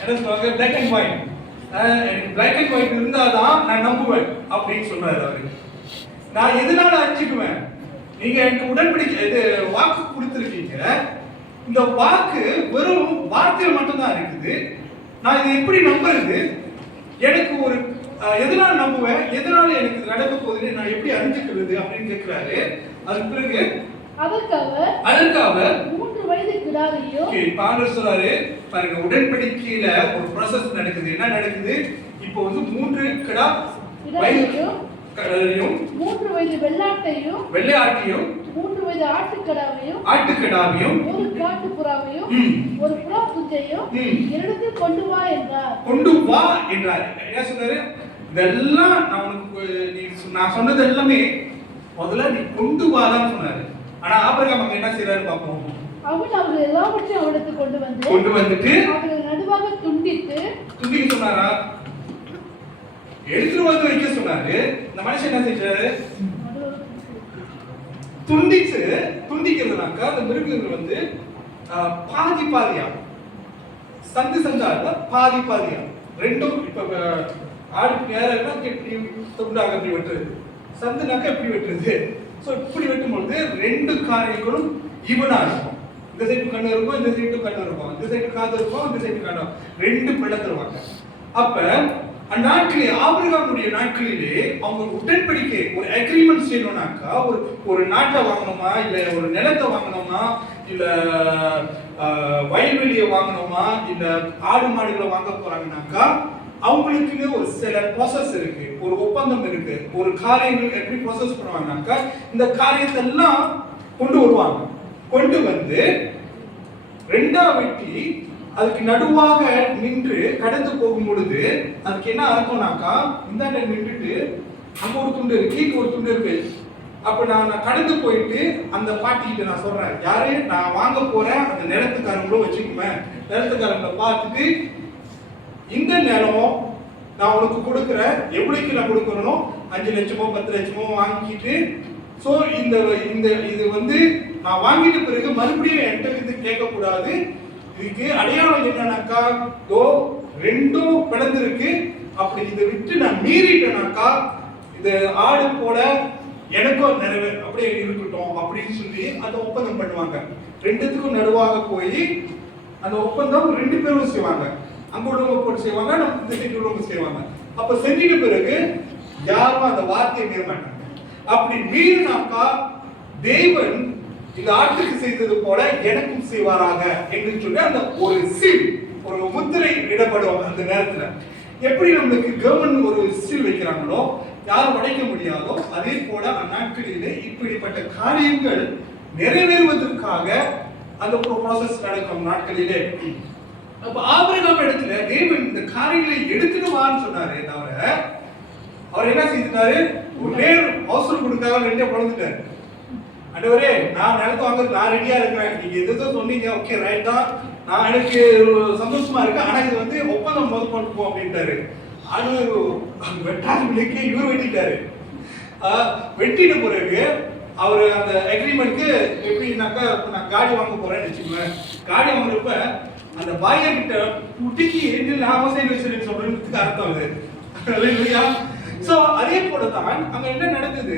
என்ன சொல்லுவாங்க, பிளாக் அண்ட் ஒயிட், எனக்கு பிளாக் அண்ட் ஒயிட் இருந்தாதான் நான் நம்புவேன் அப்படின்னு சொல்றாரு அவரு. நான் எதனால அறிஞ்சுக்குவேன், நீங்க எனக்கு உடன்படிக்கை இது வாக்கு கொடுத்துருக்கீங்க, இந்த வாக்கு வெறும் வார்த்தையில் மட்டும்தான் இருக்குது, நான் இதை எப்படி நம்புறது, எனக்கு ஒரு எதனால நம்புவேன், எதனால எனக்கு இது நடக்க போகுதுன்னு நான் எப்படி அறிஞ்சுக்கிறது அப்படின்னு கேட்கிறாரு. அதுக்கு பிறகு அதற்காக 3 வயது கிடாரியோ, பாண்டவர் சொல்றாரு பாருங்க, உடன்படிக்கையில ஒரு process நடக்குது. என்ன நடக்குது, இப்போ வந்து 3 கிடா கிடாரியையும் 3 வயது வெள்ளாட்டையும் 3 வயது ஆட்டுக்கடாவையும் 1 காட்டுப்புறாவையும் 1 புறா குஞ்சையும் என்னிடத்தில் கொண்டு வா என்றார். என்ன சொன்னாரு, இதெல்லாம் நான் உனக்கு நான் சொன்னது எல்லாமே முதல்ல நீ கொண்டு வாதான் சொன்னாரு. ஆனா ஆபிரகாம் அங்க என்ன செய்யறாரு பாப்போம். அவன் அவர்கள் எல்லாவற்றையும் அவரிடத்தில் கொண்டு வந்துட்டு அவர்கள் நடுவாக துண்டிக்க சொன்னாரா, எடுத்துட்டு வந்து வைக்க சொன்னாரு. இந்த மனுஷன் என்ன செஞ்சாரு, துண்டிக்கிறதுனாக்கா அந்த மிருகங்கள் வந்து பாதியா சந்தா பாதியா ரெண்டும். இப்ப ஆடுக்கு நேரம் எப்படி துண்டாக எப்படி வெட்டுறது, சந்துனாக்கா எப்படி வெட்டுறது. சோ இப்படி வெட்டும்பொழுது 2 காரியங்களும் ஈவனா இருக்கும். இந்த சைடு கண்ணு இருக்கும், இந்த சைடு கண்ணு இருக்கும், இந்த சைடு காது இருக்கும், இந்த சைடு கண்ணு, 2 பிள்ளை தருவாங்க. அப்ப அந்நாட்களிலே ஆபிரகாமுடைய நாட்களிலே அவங்க உடன்படிக்கை ஒரு அக்ரிமெண்ட் செய்யணும்னாக்கா ஒரு நாட்டை வாங்கணுமா, இல்ல ஒரு நிலத்தை வாங்கணுமா, இல்ல வயல்வெளியை வாங்கணுமா, இல்ல ஆடு மாடுகளை வாங்க போறாங்கனாக்கா அவங்களுக்குன்னு ஒரு சில ப்ராசஸ் இருக்கு, ஒரு ஒப்பந்தம் இருக்கு, ஒரு காரியங்கள் எப்படி ப்ராசஸ் பண்ணுவாங்கனாக்கா இந்த காரியத்தை எல்லாம் கொண்டு வந்து 2ஆ வெட்டி அதுக்கு நடுவாக நின்று கடந்து போகும் பொழுது அதுக்கு என்ன அர்த்தம்னாக்கா, இந்த நின்றுட்டு அங்க ஒரு துண்டு இருக்கு, இங்க ஒரு துண்டு இருக்கு. அப்ப நான் கடந்து போயிட்டு அந்த பாட்டிக்கிட்ட நான் சொல்றேன், யாரு நான் வாங்க போறேன் அந்த நிலத்துக்காரங்களும் வச்சுக்குவேன், நிலத்துக்காரங்களை பார்த்துட்டு இந்த நிலம் நான் உனக்கு கொடுக்குறேன், எவ்வளவுக்கு நான் கொடுக்கணும், 5 லட்சமோ 10 லட்சமோ வாங்கிட்டு, சோ இது வந்து நான் வாங்கிட்ட பிறகு மறுபடியும் என்கிட்ட இது கேட்க கூடாது. இதுக்கு அடையாளம் என்னன்னாக்கா, 2ம் பிளந்திருக்கு, அப்படி இதை விட்டு நான் மீறிட்டேனாக்கா இது ஆடு போல எனக்கும் நிறைவேற அப்படியே இருக்கட்டும் அப்படின்னு சொல்லி அந்த ஒப்பந்தம் பண்ணுவாங்க. 2த்துக்கும் நடுவாக போய் அந்த ஒப்பந்தம் 2 பேரும் செய்வாங்க. அங்க உள்ளவங்க போட்டு செய்வாங்க, நம்ம இந்த சைடு உள்ளவங்க செய்வாங்க. அப்ப செஞ்சிட்ட பிறகு யாரும் அந்த வார்த்தையை மீற மாட்டாங்க. அப்படி மீறினாக்கா தேவன் இந்த ஆட்டுக்கு செய்தது போல எனக்கும் செய்வாராக என்று சொல்லி அந்த ஒரு சீல், ஒரு முத்திரை இடப்படுவாங்க. அந்த நேரத்துல எப்படி நம்மளுக்கு கவர்மெண்ட் ஒரு சீல் வைக்கிறாங்களோ, யாரும் உடைக்க முடியாதோ, அதே போல அந்நாட்களிலே இப்படிப்பட்ட காரியங்கள் நிறைவேறுவதற்காக அந்த ஒரு ப்ராசஸ் நடக்கும் நாட்களிலே. அப்ப ஆபிரகாம் இடத்துல தேவன் இந்த காரியங்களை எடுத்துட்டு வான்னு சொன்னாரு, தவிர அவர் என்ன செய்தாரு, ஒரே அவசரம் கொடுக்காம 2 குழந்துட்டாரு. ஆண்டவரே நான் நிலத்தை வாங்க நான் ரெடியா இருக்கிறேன், நீங்க எதோ சொன்னீங்க, ஓகே ரைட் தான், நான் எனக்கு சந்தோஷமா இருக்கு, ஆனா இது வந்து ஒப்பந்தம் முதல் பண்ணுவோம் அப்படின்ட்டாரு. வெட்டாதுக்கு இவர் வெட்டிட்டாரு. வெட்டின பிறகு அவரு அந்த அக்ரிமெண்ட்க்கு எப்படின்னாக்கா, நான் காடி வாங்க போறேன்னு வச்சுக்குவேன், காடி வாங்குறப்ப அந்த பாய கிட்ட குட்டிக்கு நான் அவசியம் வச்சிருக்கேன்னு சொல்றதுக்கு அர்த்தம் அது இல்லையா? சோ அதே போலதான் அங்க என்ன நடந்தது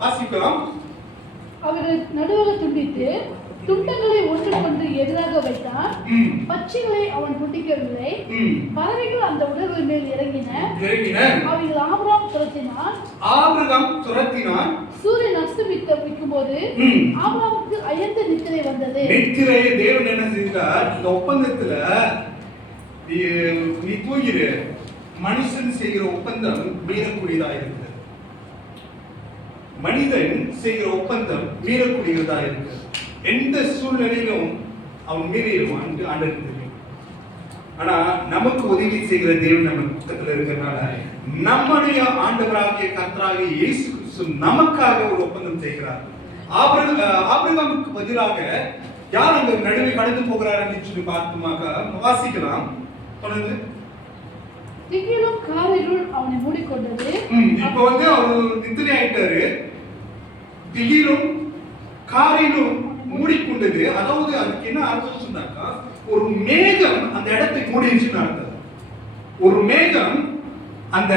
வாசிக்கலாம். அவர்கள் நடுவாக துண்டித்து துண்டங்களை ஒன்றுக்கொன்று எதிராக வைத்தான். பட்சிகளை அவன் துண்டிக்கவில்லை. பறவைகள் அந்த உடல்கள் மேல் இறங்கின. அவைகள் ஆபிரகாம் துரத்தினான். சூரியன் அஸ்தமிக்கும் போது ஆபிரகாமுக்கு அயர்ந்த நித்திரை வந்தது. நித்திரையை தேவன் என்ன செய்தார், இந்த ஒப்பந்தத்துல நீ தூங்கிரு, மனுஷன் செய்கிற ஒப்பந்தம் மீறக்கூடியதா இருக்கு, மனிதன் செய்கிற ஒப்பந்தம் மீறக்கூடியதா இருக்கு. எந்த சூழ்நிலையிலும் அவன் மீறிடுவான் என்று ஆண்டவருக்கு தெரியும். ஆனா நமக்கு உதவி செய்கிற தேவன் நம்ம பக்கத்துல இருக்கிறனால நம்முடைய ஆண்டவராகிய கர்த்தராகிய இயேசு கிறிஸ்து நமக்காக ஒரு ஒப்பந்தம் செய்கிறார். ஆபிரகாமுக்கு பதிலாக யார் அங்க நடுவே கடந்து போகிறார் என்று சொல்லி பார்த்துமாக்க வாசிக்கலாம். தொடர்ந்து திகிலும் காரிருள் அவனை மூடிக்கொண்டது. இப்ப வந்து அவர் நித்திரை ஆயிட்டாரு. திகிலும் காரிலும் மூடிக்கொண்டது. அதாவது அதுக்கு என்ன அர்த்தம் சொன்னாக்கா, ஒரு மேகம் அந்த இடத்தை மூடிடுச்சுன்னு அர்த்தம். ஒரு மேகம் அந்த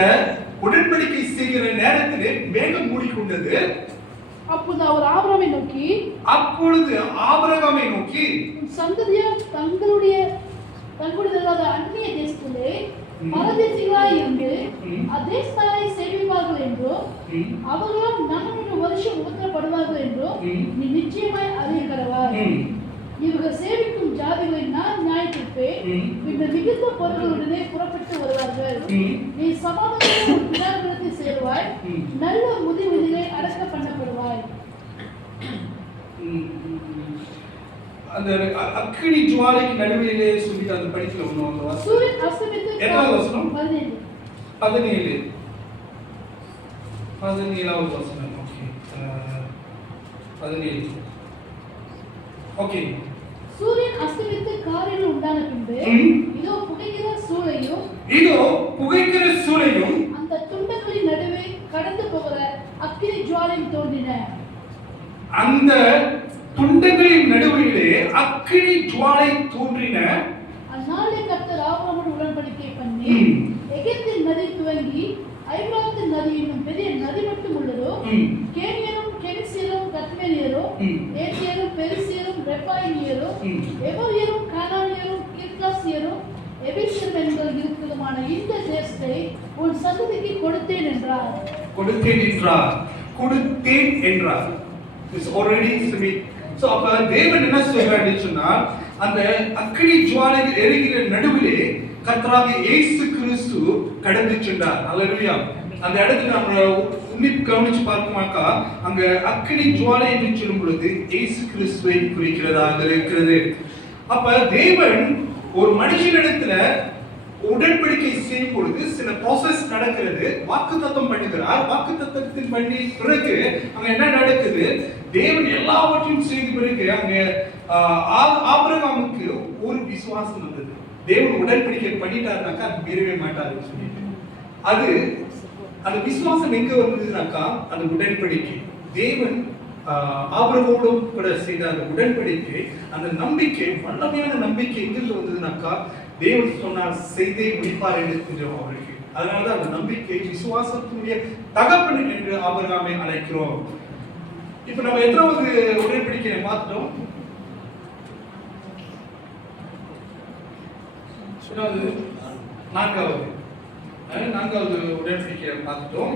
உடன்படிக்கை செய்கிற நேரத்திலே மேகம் மூடிக்கொண்டது. அப்பொழுது அவர் ஆபிரகாமை நோக்கி சந்ததியார் தங்களுடைய அந்நிய தேசத்திலே பரதேசிகளாய் இருந்து அதேஸ்தரை சேவிப்பார்கள் என்றும் அவர்களால் 400 வருஷம் உபத்திரப்படுவார்கள் என்றும் நீ நிச்சயமாய் அறியக்கடவாய். இவர்கள் சேவிக்கும் ஜாதிகளை நான் நியாயத்திற்பேன். பின்னர் மிகுந்த பொருள்களுடனே புறப்பட்டு வருவார்கள். நீ சமாதானமான பிதாக்களத்தை சேருவாய். நல்ல முதிர்விதிலே அடக்க பண்ணப்படுவாய். அந்த அக்கினி ஜுவாலைக்கு நடுவிலே சொல்லி அந்த படிக்கல ஒண்ணு. சூரியன் அஸ்தமித்து எத்தனாவது வசனம்? 17. 17வது வசனம். ஓகே. 17. ஓகே. சூரியன் அஸ்தமித்து காரிருள் உண்டான பின்பு இதோ புகைக்கிற சூளையும் அந்த துண்டங்களின் நடுவே கடந்து போகிற அக்கினி ஜுவாலையும் தோன்றின. அந்த துண்டங்களின் நடுவிலே அக்கினி ஜுவாலை தோன்றின. அந்நாளே கர்த்தர் ஆபிரகாமோடு உடன்படிக்கை பண்ணி எகிப்தின் நதி துவங்கி ஐபிராத்து நதி என்னும் பெரிய நதி மட்டும் உள்ளதோ கேனியரும் கெனிசியரும் கத்மேனியரும் ஏத்தியரும் பெரிசியரும் ரெப்பாயினியரும் எமோரியரும் கானானியரும் கிர்காசியரும் எபிசியரும் என்கிற இருக்கிறதுமான இந்த தேசத்தை உன் சந்ததிக்கு கொடுத்தேன் என்றார். It's already submit. So அப்ப தேவன் என்ன சொல்றாருன்னு சொன்னா, அந்த அக்கினி ஜுவாலையில் எரிகிற நடுவிலே கர்த்தராகிய இயேசு கிறிஸ்து கடந்து சென்றார். அல்லேலூயா. அந்த இடத்துல நம்ம உன்னிப்பு கவனிச்சு பார்க்குமாக்கா, அங்க அக்கினி ஜுவாலை என்று சொல்லும் பொழுது இயேசு கிறிஸ்துவை குறிக்கிறதாக இருக்கிறது. அப்ப தேவன் ஒரு மனுஷனிடத்துல உடன்படிக்கை செய்யும் பொழுது சில ப்ராசஸ் நடக்கிறது. வாக்குத்தத்தம் பண்ணுகிறார். வாக்குத்தத்தத்தின் பண்ணி பிறகு அங்க என்ன நடக்குது? தேவன் எல்லாவற்றையும் செய்த பிறகு அங்க ஆபிரகாமுக்கு ஒரு விசுவாசம் வந்தது. தேவன் உடன்படிக்கை பண்ணிட்டாருனாக்கா அது மீறவே மாட்டாருன்னு சொல்லிட்டு, அது அந்த விசுவாசம் எங்க வந்ததுனாக்கா அந்த உடன்படிக்கை தேவன் ஆபிரகாமோடு கூட செய்த அந்த உடன்படிக்கை, அந்த நம்பிக்கை, வல்லமையான நம்பிக்கை எங்கிருந்து வந்ததுனாக்கா தேவன் சொன்னார் செய்தே முடிப்பார் என்று தெரியும் அவருக்கு. அதனாலதான் அந்த நம்பிக்கை விசுவாசத்துடைய தகப்பன் என்று ஆபிரகாமை அழைக்கிறோம். இப்ப நம்ம எத்தனாவது உடன்படிக்கையை பார்த்துட்டோம்? நான்காவது உடன்படிக்கையை பார்த்துட்டோம்.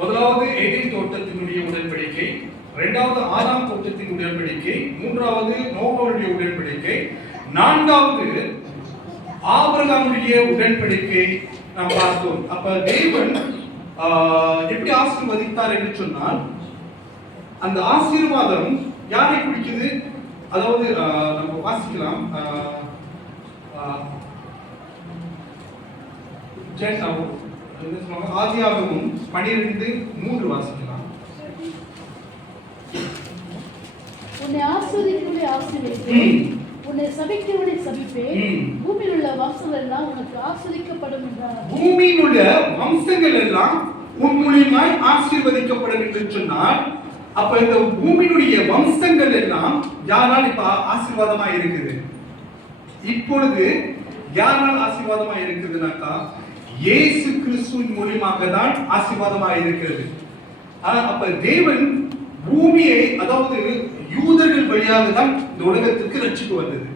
முதலாவது ஏதேன் தோட்டத்தினுடைய உடன்படிக்கை, இரண்டாவது ஆதாம் தோட்டத்தின் உடன்படிக்கை, மூன்றாவது நோவாவுடைய உடன்படிக்கை, நான்காவது ஆபிரகாமுடைய உடன்படிக்கை நாம் பார்த்தோம். அப்ப தேவன் எப்படி ஆசீர்வதித்தார் என்று சொன்னால், அந்த ஆசீர்வாதம் யாரை குறிக்குது? அதாவது நம்ம வாசிக்கலாம். ஆதியாகமம் 12:3 வாசிக்கலாம். உன்னை ஆசீர்வதிக்கிறவனை ஆசீர்வதிப்பேன், உன்னை சபிக்கிறவனை சபிப்பேன், பூமியில் உள்ள வம்சங்கள் எல்லாம் உனக்கு ஆசீர்வதிக்கப்படும் என்றார். பூமியில் உள்ள வம்சங்கள் எல்லாம் உன் மூலமாய் ஆசீர்வதிக்கப்படும் என்று சொன்னார். அப்ப இந்த பூமியினுடைய வம்சங்கள் எல்லாம் யாரால் இப்ப ஆசீர்வாதமா இருக்குது? இப்பொழுது யாரால் ஆசீர்வாதமா இருக்குதுனாக்கா இயேசு கிறிஸ்துவின் மூலமாக தான் ஆசீர்வாதமா இருக்கிறது. அப்ப தேவன் பூமியை, அதாவது யூதர்கள் வழியாக தான் இந்த உலகத்திற்கு ரட்சிப்பு வந்தது.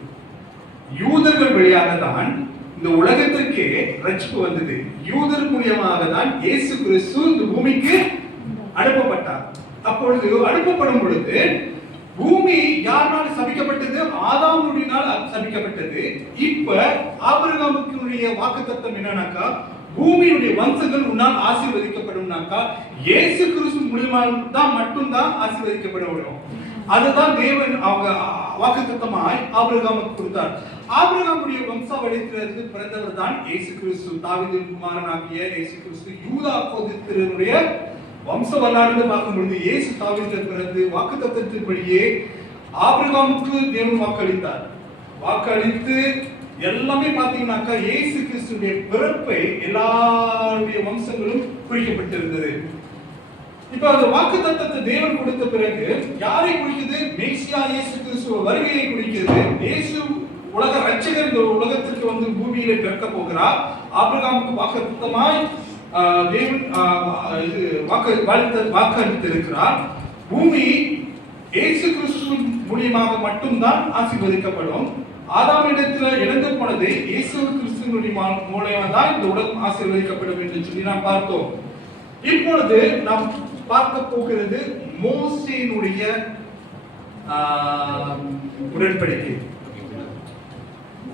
யூதர்கள் வழியாக தான் இந்த உலகத்திற்கு ரட்சிப்பு வந்தது. யூதர் மூலமாக தான் இயேசு கிறிஸ்து இந்த பூமிக்கு அனுப்பப்பட்டார். அப்பொழுது அனுப்பப்படும் பொழுது பூமி யாரால் சபிக்கப்பட்டது? ஆதாமுடினால் சபிக்கப்பட்டது. இப்ப ஆபிரகாமுடைய வாக்குத்தத்தம் என்னன்னாக்கா, பூமியுடைய வம்சங்கள் உன்னால் ஆசீர்வதிக்கப்படும்னாக்கா இயேசு கிறிஸ்து மூலமாக தான் மட்டும்தான் ஆசீர்வதிக்கப்பட முடியும். அதுதான் தேவன் அவங்க வாக்குத்தத்தமாய் ஆபிரகாமுக்கு கொடுத்தார். ஆபிரகாமுடைய வம்சாவளியிலிருந்து பிறந்தவர் தான் இயேசு கிறிஸ்து. தாவீதின் குமாரனாகிய இயேசு கிறிஸ்து யூதா கோத்திரத்தினுடைய வம்ச வரலாறு பார்க்கும் பொழுது இயேசு தாவீதில் பிறந்து வாக்குத்தத்தத்தின்படியே ஆபிரகாமுக்கு தேவன் வாக்களித்தார். வாக்களித்து எல்லாமே பாத்தீங்கன்னாக்கா இயேசு கிறிஸ்துடைய பிறப்பை எல்லாருடைய வம்சங்களும் குறிக்கப்பட்டிருந்தது. இப்ப அந்த வாக்கு தத்தத்தை தேவன் கொடுத்த பிறகு யாரை குறிக்குது? மேசியா இயேசு கிறிஸ்துவ வருகையை குறிக்கிறது. இயேசு உலக ரட்சகர் இந்த உலகத்திற்கு வந்து பூமியில பிறக்க போகிறார். ஆபிரகாமுக்கு வாக்குத்தத்தமாய் தேவன் வாக்கு அளித்திருக்கிறார். பூமி இயேசு கிறிஸ்து மூலியமாக மட்டும்தான் ஆசீர்வதிக்கப்படும். ஆதாமிடத்துல இழந்து போனது இயேசு கிறிஸ்துவினுடைய மூலமாக தான் இந்த உலகம் ஆசீர்வதிக்கப்படும் என்று சொல்லி நாம் பார்த்தோம். இப்பொழுது நாம் பார்க்க போகிறது மோசேயினுடைய உடன்படிக்கை.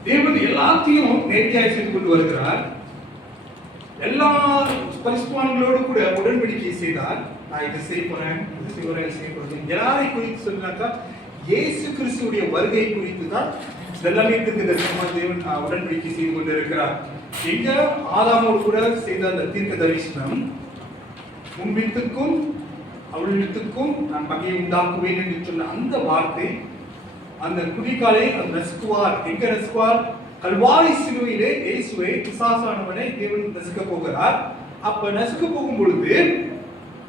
தேவன் எல்லாத்தையும் நேர்த்தியாய் செய்து கொண்டு வருகிறார். எல்லா பரிசுத்தவான்களோடு கூட உடன்படிக்கை செய்தார். நான் இதை செய்ய போறேன், இதை செய்ய போறேன். யாரை குறித்து சொன்னாக்கா இயேசு கிறிஸ்துடைய வருகை குறித்து தான் எல்லாமே தீர்க்கதரிசனமா தேவன் உடன்படிக்கை செய்து கொண்டிருக்கிறார். எங்க ஆதாமோடு கூட செய்த அந்த தீர்க்க தரிசனம், உன் வித்துக்கும் அவள் வித்துக்கும் நான் பகையை உண்டாக்குவேன் என்று சொன்ன அந்த வார்த்தை, அந்த குதிகாலை நசுக்குவார். எங்க நசுக்குவார்? கல்வாரி சிலுவையிலே இயேசுவை பிசாசானவனை தேவன் நசுக்க போகிறார். அப்ப நசுக்க போகும் பொழுது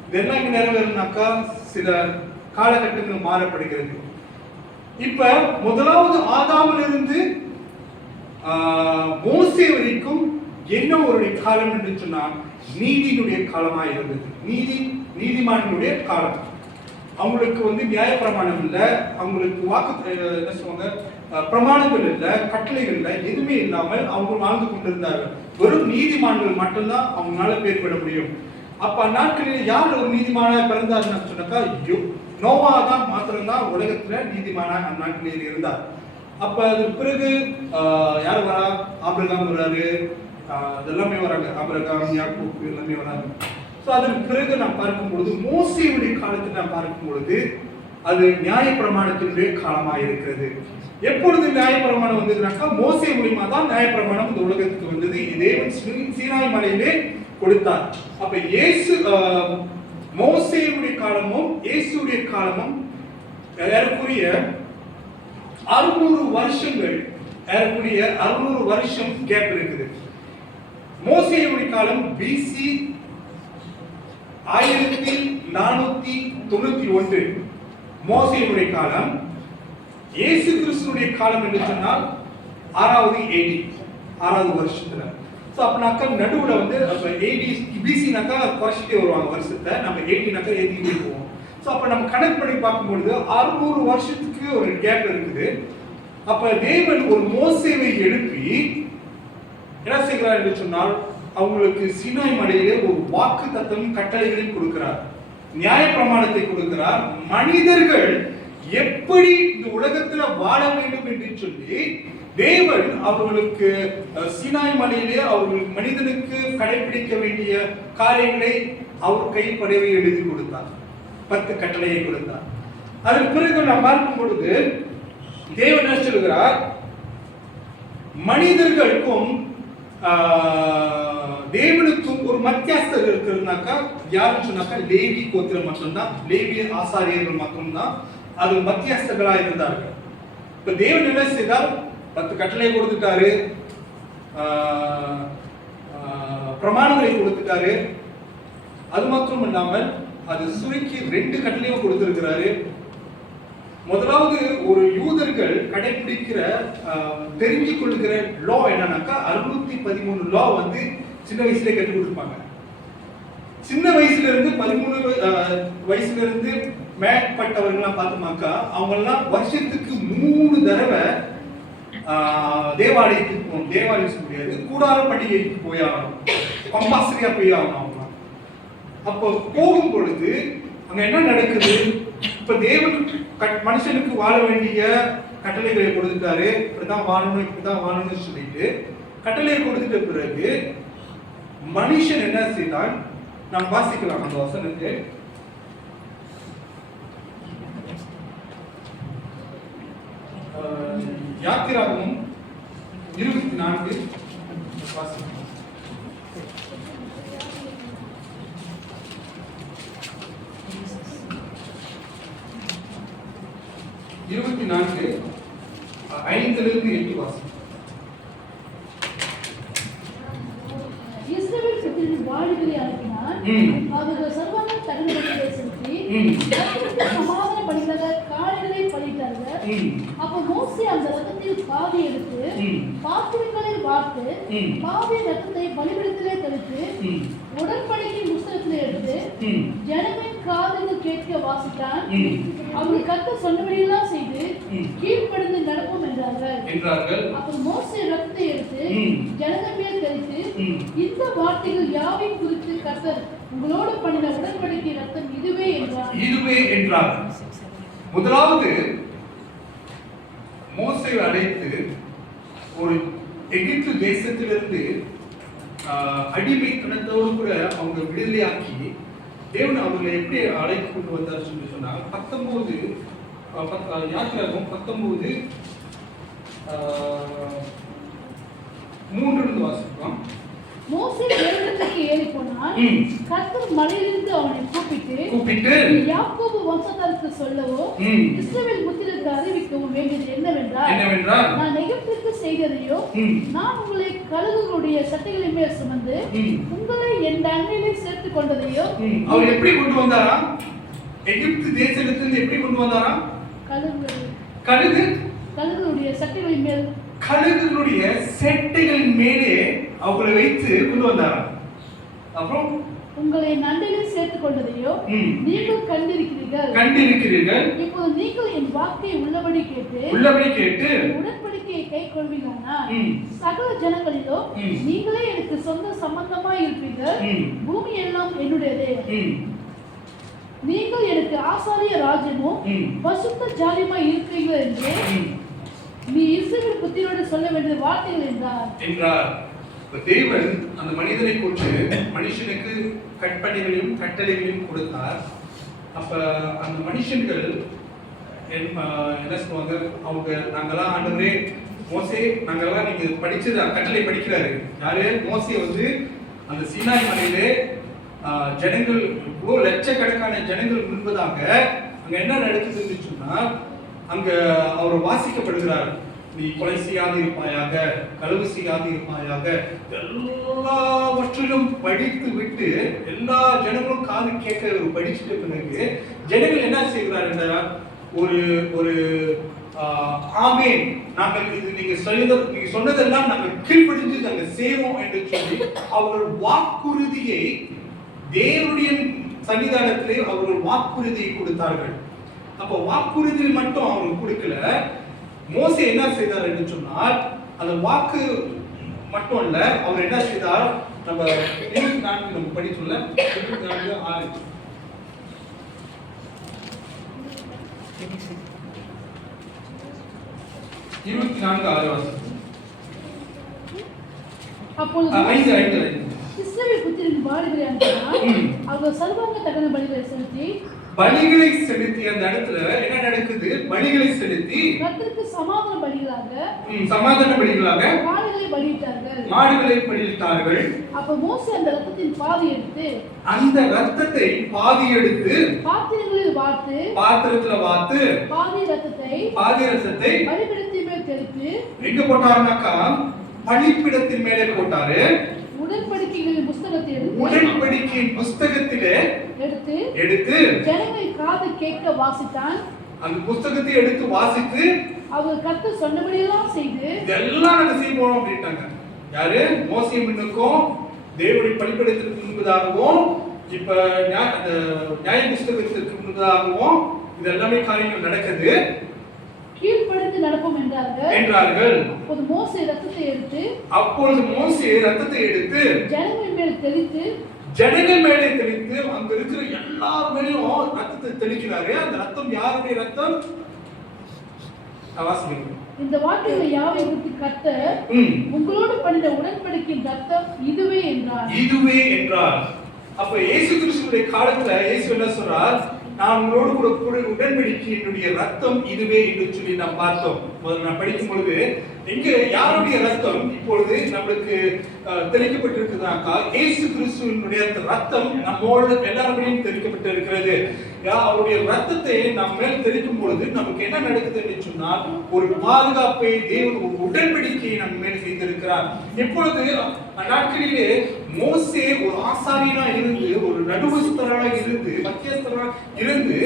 இதெல்லாம் இங்க நிறைவேறினாக்கா சில காலகட்டங்கள் மாறப்படுகிறது. இப்ப முதலாவது ஆதாமிலிருந்து மோசே வரைக்கும் என்ன ஒரு காலம் என்று சொன்னால் நீதியினுடைய காலமாக இருந்தது. நீதிமான்களுடைய காலம். அவங்களுக்கு வந்து நியாய பிரமாணம் இல்லை, அவங்களுக்கு வாக்கு என்ன சொல்லுவாங்க பிரமாணங்கள் இல்லை, கட்டளைகள் இல்லை, எதுவுமே இல்லாமல் அவங்க வாழ்ந்து கொண்டிருந்தார்கள். வெறும் நீதிமான்கள் மட்டும்தான் அவங்களால பேர் பெற முடியும். அப்ப நாட்களில் யார் ஒரு நீதிமான பிறந்தாருன்னு சொன்னாக்கா நோவா தான் மாத்திரம்தான் உலகத்துல நீதிமான அந்நாட்களில் இருந்தார். அப்ப அதுக்கு பிறகு யார் வரா? ஆபிரகாம் வராரு, எல்லாமே வராங்க. ஆபிரகாம், யாக்கோபு எல்லாமே வராங்க. ஸோ அதற்கு பிறகு நாம் பார்க்கும் பொழுது மோசேயுடைய காலத்தை நாம் பார்க்கும் பொழுது அது நியாய பிரமாணத்தினுடைய காலமாக இருக்கிறது. எப்பொழுது நியாய பிரமாணம் வந்ததுனாக்கா மோசே மூலியமா தான் நியாய பிரமாணம் இந்த உலகத்துக்கு வந்தது. தேவன் சீனாய் மலையிலே கொடுத்தார். அப்ப இயேசு மோசேயுடைய காலமும் இயேசுடைய காலமும் ஏறக்குறைய 600 வருஷங்கள், ஏறக்குறைய 600 வருஷம் கேப் இருக்குது. மோசேயுடைய காலம் பிசி 1491. மோசேயுடைய காலம். இயேசு கிறிஸ்துடைய காலம் என்று சொன்னால் 6வது AD, 6வது வருஷத்துல. ஸோ அப்பனாக்கா நடுவில் வந்து அப்போ 80 பிசினாக்கா குறைச்சிட்டே வருவாங்க வருஷத்தை, நம்ம 80நாக்கா ஏற்றிக்கிட்டே போவோம். ஸோ அப்போ நம்ம கனெக்ட் பண்ணி பார்க்கும்பொழுது 600 வருஷத்துக்கு ஒரு கேப் இருக்குது. அப்போ தேவன் ஒரு மோசேவை எழுப்பி என்ன செய்கிறார் என்று சொன்னால் அவங்களுக்கு சீனாய் மலையிலே ஒரு வாக்கு தத்தம் கட்டளைகளையும் கொடுக்கிறார், நியாய பிரமாணத்தை கொடுக்கிறார். மனிதர்கள் எப்படி இந்த உலகத்துல வாழ வேண்டும் என்று சொல்லி தேவன் அவர்களுக்கு சீனாய் மலையிலே அவர்களுக்கு மனிதனுக்கு கடைபிடிக்க வேண்டிய காரியங்களை அவர் கைப்படவே எழுதி கொடுத்தார், 10 கட்டளையை கொடுத்தார். அதற்கு பிறகு நாம் பார்க்கும் பொழுது தேவன் என்ன சொல்கிறார்? மனிதர்களுக்கும் தேவனுக்கும் ஒரு மத்தியஸ்தர் இருக்கிறதுனாக்கா யாருன்னு சொன்னாக்கா லேவி கோத்திரம் மட்டும்தான், லேவி ஆசாரியர்கள் மட்டும்தான் அது மத்தியஸ்தர்களா இருந்தார்கள். இப்ப தேவன் என்ன செய்தார்? 10 கட்டளை கொடுத்துட்டாரு, பிரமாணங்களை கொடுத்துட்டாரு. அது மட்டும் இல்லாமல் அது சுருக்கி 2 கட்டளையும் கொடுத்திருக்கிறாரு. முதலாவது ஒரு யூதர்கள் கடைபிடிக்கிற தெரிஞ்சு கொள்கிற லா என்னன்னாக்கா 613 லா வந்து சின்ன வயசுல கற்றுக் கொடுப்பாங்க. சின்ன வயசுல இருந்து 13 வயசுல இருந்து மேற்பட்டவர்கள்லாம் பார்த்துமாக்கா அவங்கெல்லாம் வருஷத்துக்கு 3 தடவை தேவாலயத்துக்கு போகணும். தேவாலயம் சொல்ல முடியாது, கூடார பண்டிகைக்கு போய் ஆகணும், கம்பல்சரியா போய் ஆகணும் அவங்க. அப்போ போகும் பொழுது அங்க என்ன நடக்குது? இப்ப தேவன் மனுஷனுக்கு வாழ வேண்டிய கட்டளைகளை கொடுத்துட்டாரு, இப்படிதான் வாழணும் இப்படிதான் வாழணும்னு சொல்லிட்டு கட்டளையை கொடுத்துட்ட பிறகு மனுஷன் என்ன செய்தான்? நாம் வாசிக்கலாம் அந்த வசனத்தை. யாத்திராகமம் 24 வாசிக்கலாம். இருபத்தி 5 வாசி. அவர்கள் சர்வாங்க தகனங்களை செலுத்தி கர்த்தருக்கு சமாதான பலிகளாக காளைகளை பலியிட்டார்கள். அப்ப மோசே அந்த ரத்தத்தில் பாதி எடுத்து பாத்திரங்களில் வார்த்து பாதி ரத்தத்தை பலிபீடத்திலே தெளித்து உடன்படிக்கை புஸ்தகத்திலே எடுத்து ஜனமின் காதுகள் கேட்க வாசித்தான். அவர்கள் கர்த்தர் சொன்னபடியெல்லாம் செய்து கீழ்ப்படிந்து நடப்போம் என்றார்கள். அப்ப மோசே ரத்தத்தை எடுத்து ஜனங்கள் மேல் தெளித்து, இந்த வார்த்தைகள் யாவையும் குறித்து கர்த்தர் உங்களோடு பண்ணின உடன்படிக்கை ரத்தம் இதுவே என்றார். முதலாவது மோசேயை அழைத்து ஒரு எகிப்து தேசத்திலிருந்து அடிமைத்தனத்தோடு கூட அவங்க விடுதலையாக்கி தேவன் அவங்களை எப்படி அழைத்து கொண்டு வந்தார் சொல்லி சொன்னாங்க. 19 யாத்திராகமம் 19:3 வாசிக்கலாம். மோசே தேவனிடத்துக்கு ஏறி போனான். கர்த்தர் மலையிலிருந்து அவனை கூப்பிட்டு யாக்கோபு வம்சத்தாருக்கு சொல்லவோ இஸ்ரவேல் புத்திரருக்கு அறிவிக்கவும் வேண்டியது என்னவென்றால், நான் எகிப்திற்கு செய்ததையோ நான் உங்களை கழுகுகளுடைய சட்டைகளின் மேல் சுமந்து உங்களை என் அண்மையிலே சேர்த்துக் கொண்டதையோ. அவர் எப்படி கொண்டு வந்தாரா? எகிப்து தேசத்திலிருந்து எப்படி கொண்டு வந்தாரா? கழுகுகளுடைய சட்டைகளின் மேல் கழுகுகளுடைய செட்டைகளின் மேலே அவங்களை வைத்து கொண்டு வந்தாராம். அப்புறம் உங்களை நண்டையில் சேர்த்துக் கொண்டதையோ நீங்கள் கண்டிருக்கிறீர்கள். இப்போது நீங்கள் என் வாக்கை உள்ளபடி கேட்டு உடன்படிக்கையை கை கொள்வீர்களானால் சகல ஜனங்களிலோ நீங்களே எனக்கு சொந்த சம்பந்தமாய் இருப்பீர்கள். பூமி எல்லாம் என்னுடையதே. நீங்கள் எனக்கு ஆசாரிய ராஜ்யமும் பசுத்த ஜாதியுமாய் இருப்பீர்கள் என்று நீ இஸ்ரவேல் புத்திரோடு சொல்ல வேண்டிய வார்த்தைகள் என்றார். தேவன் அந்த மனிதனை கொண்டு மனுஷனுக்கு கட்டளைகளையும் கொடுத்தார். அப்ப அந்த மனுஷன்கள் என்ன சொல்லுவாங்க, அவங்க நாங்கெல்லாம் ஆண்டவரே மோசே நாங்கெல்லாம் நீங்க படிச்சது கட்டளை படிக்கிறாரு யாரு? மோசே அந்த சீனாய் மலையிலே ஜனங்கள் இவ்வளோ லட்சக்கணக்கான ஜனங்கள் முன்பதாக அங்க என்ன நடக்குதுன்னு சொன்னா, அங்க அவர் வாசிக்கப்படுகிறார். நீ கொலை செய்யாது இருப்பாயாக, களவு செய்யாது இருப்பாயாக, எல்லாவற்றிலும் படித்து விட்டு எல்லா ஜனங்களும் காது கேட்க படிச்சுட்ட பிறகு ஜனங்கள் என்ன செய்கிறார் என்றால், ஒரு ஒரு ஆமேன், நாங்கள் இது நீங்க சொன்னதெல்லாம் நாங்கள் கீழ்ப்படிஞ்சு நாங்கள் செய்வோம் என்று சொல்லி அவர்கள் வாக்குறுதியை தேவனுடைய சன்னிதானத்திலே அவர்கள் வாக்குறுதியை கொடுத்தார்கள். அப்ப வாக்குறுதி மட்டும் அவங்க கொடுக்கல, மோசே என்ன செய்தார் என்று சொன்னால், அந்த வாக்கு மட்டும் இல்ல, அவர் என்ன செய்தார், நம்ம 24 நம்ம படிச்சோம்ல 24:6 அப்பொழுது இஸ்ரவேல் புத்திரரின் பாடுகளை அனுப்பினார். அவர்கள் சர்வாங்க தகன பலிகளை செலுத்தி அந்த இடத்துல என்ன நடக்குது? பலிகளை செலுத்தி கர்த்தருக்கு சமாதான பலிகளாக மாடுகளை பலியிட்டார்கள். அப்ப மோசே அந்த ரத்தத்தை பாதி எடுத்து பாத்திரத்தில் வார்த்து பாதி ரத்தத்தை பலிபீடத்தின் மேல் தெளித்து எங்க போட்டாருனாக்கா பலிபீடத்தின் மேலே போட்டாரு. உடன்படிக்கையின் புஸ்தகத்திலே எடுத்து ஜனங்கள் காது கேட்க வாசித்தான். அந்த புஸ்தகத்தை எடுத்து வாசித்து அவர் கர்த்தர் சொன்னபடியெல்லாம் செய்து இதெல்லாம் நாங்க செய்வோம் அப்படிட்டாங்க. யாரு? மோசே முன்னுக்கும் தேவனுடைய பலிபீடத்திற்கு முன்பதாகவும் இப்ப அந்த நியாய புஸ்தகத்திற்கு முன்பதாகவும் இது எல்லாமே காரியங்கள் நடக்குது. கீழ்ப்படிந்து நடப்போம் என்றார்கள். அப்பொழுது மோசே ரத்தத்தை எடுத்து ஜனங்கள் மேலே தெளித்து அங்க இருக்கிற எல்லார் மேலேயும் ரத்தத்தை தெளிக்கிறாரு. அந்த ரத்தம் யாருடைய ரத்தம்? இந்த வார்த்தைகளை யாவை குறித்து கர்த்தர் உங்களோடு பண்ணின உடன்படிக்கையின் ரத்தம் இதுவே என்றார். அப்ப இயேசு கிறிஸ்துவின் காலத்துல இயேசு என்ன சொல்றார்? நான் உங்களோடு கூட உடன்படிக்கை என்னுடைய ரத்தம் இதுவே என்று சொல்லி நாம் பார்த்தோம். முதல்ல நான் படிக்கும் பொழுது இங்க யாருடைய ரத்தம் இப்பொழுது நம்மளுக்கு தெளிக்கப்பட்டிருக்குதாக்கா, இயேசு கிறிஸ்துவினுடைய ரத்தம் நம்மோடு எல்லாருடையும் தெளிக்கப்பட்டு இருக்கிறது. அவருடைய ரத்தத்தை நம்ம மேல் தெளிக்கும் பொழுது நமக்கு என்ன நடக்குது என்று சொன்னால், ஒரு பாதுகாப்பை தேவன் ஒரு உடன்படிக்கையை நம்ம மேல் செய்திருக்கிறார். இப்பொழுது நாட்களிலே மோசே ஒரு ஆசாரியனா இருந்து ஒரு மத்தியஸ்தராக இருந்து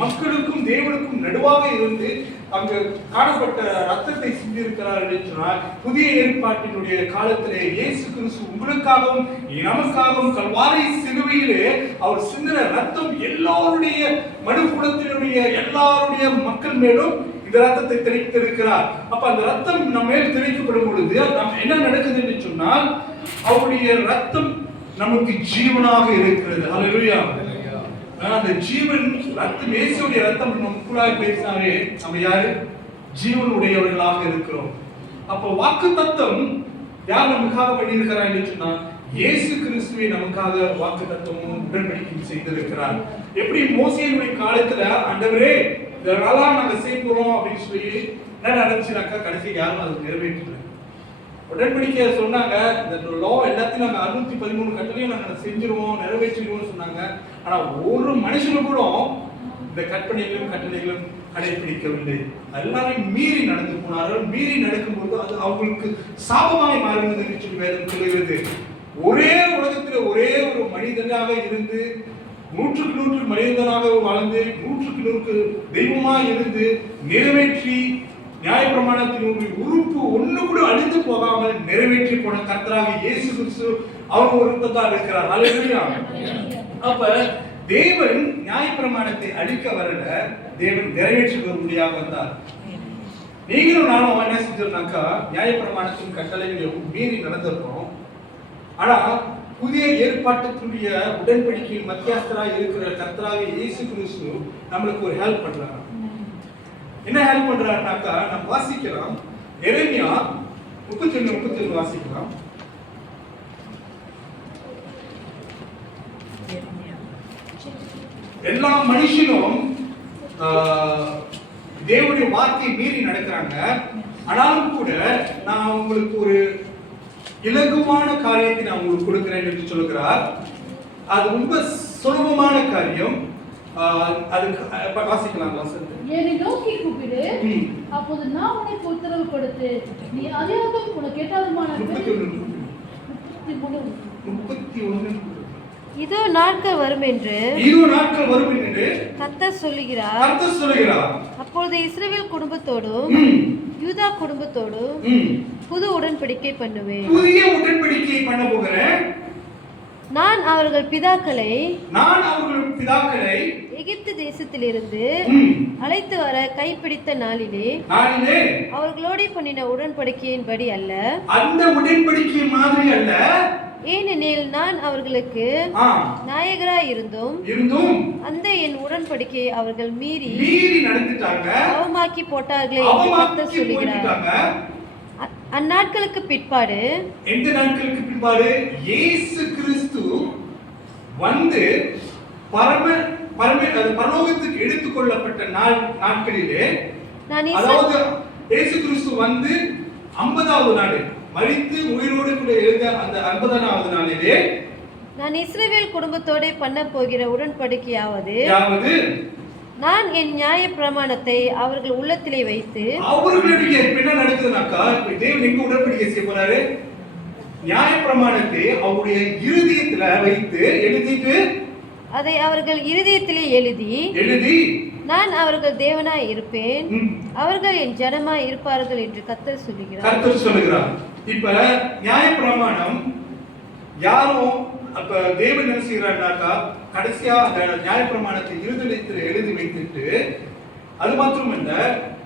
மக்களுக்கும் தேவனுக்கும் நடுவாக இருந்து அங்கு காணப்பட்ட ரத்தத்தை சிந்திருக்கிறார் என்று சொன்னால், புதிய ஏற்பாட்டினுடைய காலத்திலே இயேசு கிறிஸ்து உங்களுக்காகவும் நமக்காகவும் கல்வாரி சிலுவையிலே அவர் சிந்தின ரத்தம் எல்லாருடைய மனுக்குலத்தினுடைய எல்லாருடைய மக்கள் மேலும் இந்த ரத்தத்தை தெளித்திருக்கிறார். அப்ப அந்த ரத்தம் நம்ம மேல் தெளிக்கப்படும் பொழுது நம்ம என்ன நடக்குது என்று சொன்னால், அவருடைய ரத்தம் நமக்கு ஜீவனாக இருக்கிறது. ஹல்லேலூயா. அந்த ஜீவன் ரத்தம், இயேசுவுடைய ரத்தம் நமக்குள்ளாக பேசினாவே நம்ம யாரு? ஜீவனுடையவர்களாக இருக்கிறோம். அப்போ வாக்குத்தத்தம் யார் நமக்காக பண்ணியிருக்கிறார் என்று சொன்னால், இயேசு கிறிஸ்துவை நமக்காக வாக்குத்தத்தமும் உடன்படிக்கையும் செய்திருக்கிறார். எப்படி மோசேயினுடைய காலத்துல ஆண்டவரே இதெல்லாம் நாங்க செய்ய போறோம் அப்படின்னு சொல்லி என்ன நடந்துச்சுனாக்கா, கடைசி யாரும் அதை நிறைவேற்றல. உடன்படிக்கையை சொன்னாங்க, இந்த லா எல்லாத்தையும் நாங்க 613 கட்டளையும் நாங்க செஞ்சிருவோம், நிறைவேற்றிடுவோம் சொன்னாங்க. ஆனா ஒரு மனுஷனும் கூட இந்த கட்டளைகளும் கடைபிடிக்கவில்லை. எல்லாரும் மீறி நடந்து போனார்கள். மீறி நடக்கும்போது அது அவங்களுக்கு சாபமாய் மாறுகிறது என்று சொல்லி வேதம் சொல்கிறது. ஒரே உலகத்துல ஒரே ஒரு மனிதனாக இருந்து 100க்கு 100 மனிதனாக வாழ்ந்து 100க்கு 100 தெய்வமாய் இருந்து நிறைவேற்றி நியாயப்பிரமாணத்தினுடைய உறுப்பு ஒண்ணு கூட அழிந்து போகாமல் நிறைவேற்றி போன கர்த்தராக இயேசு கிறிஸ்து அவர் ஒருத்ததான் இருக்கிறார். ஹல்லேலூயா. அப்ப தேவன் நியாயப்பிரமாணத்தை அழிக்க வரல, தேவன் நிறைவேற்றும்படியாக வந்தார். நீங்களும் நானும் என்ன செஞ்சோம்னாக்கா, நியாயப்பிரமாணத்தின் கட்டளைகளை மீறி நடந்திருக்கோம். ஆனா புதிய ஏற்பாட்டுக்குரிய உடன்படிக்கையில் மத்தியஸ்தராக இருக்கிற கர்த்தராக இயேசு கிறிஸ்து நம்மளுக்கு ஒரு ஹெல்ப் பண்றாங்க. என்ன ஹெல்ப் பண்றாருனாக்கா, நம்ம வாசிக்கலாம். எரேமியா 31 வாசிக்கலாம். எல்லா மனுஷனும் தேவனுடைய வார்த்தையை மீறி நடக்கிறாங்க. ஆனாலும் கூட நான் உங்களுக்கு ஒரு இலகுவான காரியத்தை நான் உங்களுக்கு கொடுக்கிறேன் என்று சொல்லுகிறார். அது ரொம்ப சுலபமான காரியம். அதுக்கு வாசிக்கலாம். என்னை நோக்கி கூப்பிடு, அப்போது நான் உனக்கு உத்தரவு கொடுத்து நீ அறியாதும் உனக்கு கேட்டாதுமான 31 இதோ நாட்கள் வரும் என்று கர்த்தர் சொல்லுகிறார். அப்பொழுது இஸ்ரவேல் குடும்பத்தோடும் யூதா குடும்பத்தோடும் புது உடன்படிக்கை பண்ணுவேன். புதிய உடன்படிக்கை பண்ண போகிறேன். நான் அவர்கள் பிதாக்களை எகிப்து தேசத்திலிருந்து அழைத்து வர கைப்பிடித்த நாளிலே அவர்களோடு பண்ணின உடன்படிக்கையின்படி அல்ல, அந்த உடன்படிக்கை மாதிரி அல்ல. ஏனெனில் நான் அவர்களுக்கு நாயகராய் இருந்தும் அந்த என் உடன்படிக்கையை அவர்கள் மீறி நடந்துட்டாங்க, அவமாக்கி போட்டார்களே என்று கர்த்தர் சொல்லுகிறார். அந்நாட்களுக்கு பிற்பாடு, எந்த நாட்களுக்கு பிற்பாடு? இயேசு கிறிஸ்து வந்து பரலோகத்துக்கு எடுத்துக்கொள்ளப்பட்ட நாட்களிலே, அதாவது இயேசு கிறிஸ்து வந்து 50வது நாள் மரித்து உயிரோடு கூட எழுந்த அந்த 50வது நாளிலே நான் இஸ்ரவேல் குடும்பத்தோட பண்ண போகிற உடன்படிக்கையாவது, நான் என் நியாய பிரமாணத்தை அவர்கள் உள்ளத்திலே வைத்து, அவர்களுடைய என்ன நடக்குதுனாக்கா, தேவன் எங்க உடன்படிக்கை செய்ய போறாரு? நியாய பிரமாணத்தை அவருடைய இருதயத்துல வைத்து எழுதிட்டு, அதை அவர்கள் இருதயத்திலே எழுதி நான் அவர்கள் தேவனாய் இருப்பேன், அவர்கள் என் ஜனமாய் இருப்பார்கள் என்று கர்த்தர் சொல்லுகிறார். இப்ப நியாய பிரமாணம் யாரும் அப்ப தேவன் என்ன செய்யறாருனாக்கா, கடைசியா அந்த நியாயப்பிரமாணத்தை இருதயத்தில் எழுதி வைத்துட்டு, அது மாத்திரமல்ல,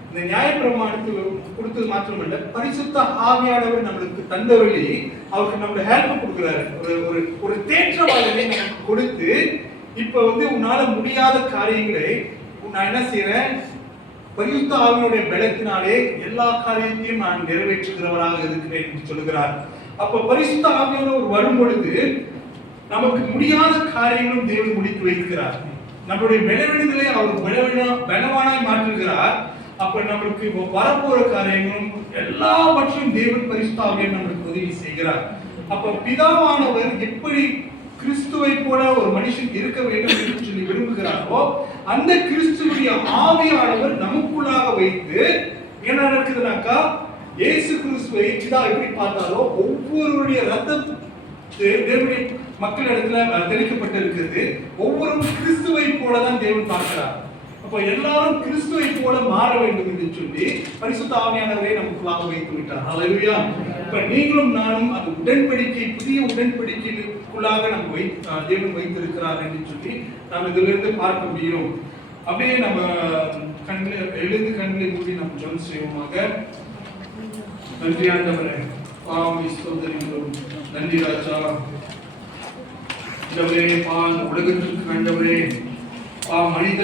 இந்த நியாயப்பிரமாணத்தை கொடுத்தது மாத்திரமல்ல, பரிசுத்த ஆவியானவர் நம்மளுக்கு தந்தவழி அவருக்கு நம்மளுக்கு ஹெல்ப் கொடுக்குறாரு. ஒரு தேற்றவாதத்தை நமக்கு கொடுத்து, இப்ப வந்து உன்னால முடியாத காரியங்களை நான் என்ன செய்யறேன், பரிசுத்த ஆவியுடைய பலத்தினாலே எல்லா காரியத்தையும் நான் நிறைவேற்றுகிறவராக இருக்கிறேன் என்று சொல்லுகிறார். அப்ப பரிசுத்த ஆவியானவர் வரும் பொழுது நமக்கு முடியாத காரியங்களும் தேவன் முடித்து வைக்கிறார். நம்மளுடைய பலவீனங்களை அவர் பலவானாய் மாற்றுகிறார். அப்ப நம்மளுக்கு வரப்போற காரியங்களும் எல்லாவற்றையும் தேவன் பரிசுத்த ஆவியானவர் நம்மளுக்கு உதவி செய்கிறார். அப்ப பிதாவானவர் எப்படி கிறிஸ்துவை போல ஒரு மனுஷன் இருக்க வேண்டும் என்று சொல்லி விரும்புகிறாரோ, அந்த கிறிஸ்துவுடைய ஆவியானவர் நமக்குள்ளாக வைத்து என்ன நடக்குதுனாக்கா, இயேசு கிறிஸ்துவை பிதா எப்படி பார்த்தாரோ, ஒவ்வொருவருடைய ரத்தம் தேவனுடைய மக்களிடத்துல தெளிக்கப்பட்டிருக்கிறது. ஒவ்வொரு கிறிஸ்துவ கிறிஸ்துவை போல தான் தேவன் பார்க்கிறார். அப்போ எல்லாரும் கிறிஸ்துவை போல மாற வேண்டும் என்று சொல்லி பரிசுத்த ஆவியானவரை நமக்குள்ளாக வைத்து விட்டார். ஹல்லேலூயா. இப்ப நீங்களும் நானும் அந்த உடன்படிக்கை, புதிய உடன்படிக்கைக்குள்ளாக நம்ம தேவன் வைத்திருக்கிறார் என்று சொல்லி நாம் இதிலிருந்து பார்க்க முடியும். அப்படியே நம்ம கண்களை மூடி நம்ம ஜெபம் செய்வோமாக. நன்றி ஆண்டவரே, பாவி ஸ்தோத்திரிக்கிறோம். நன்றி ராஜா. ஆண்டவரே, உலகத்திற்கு ஆண்டவரே, மனித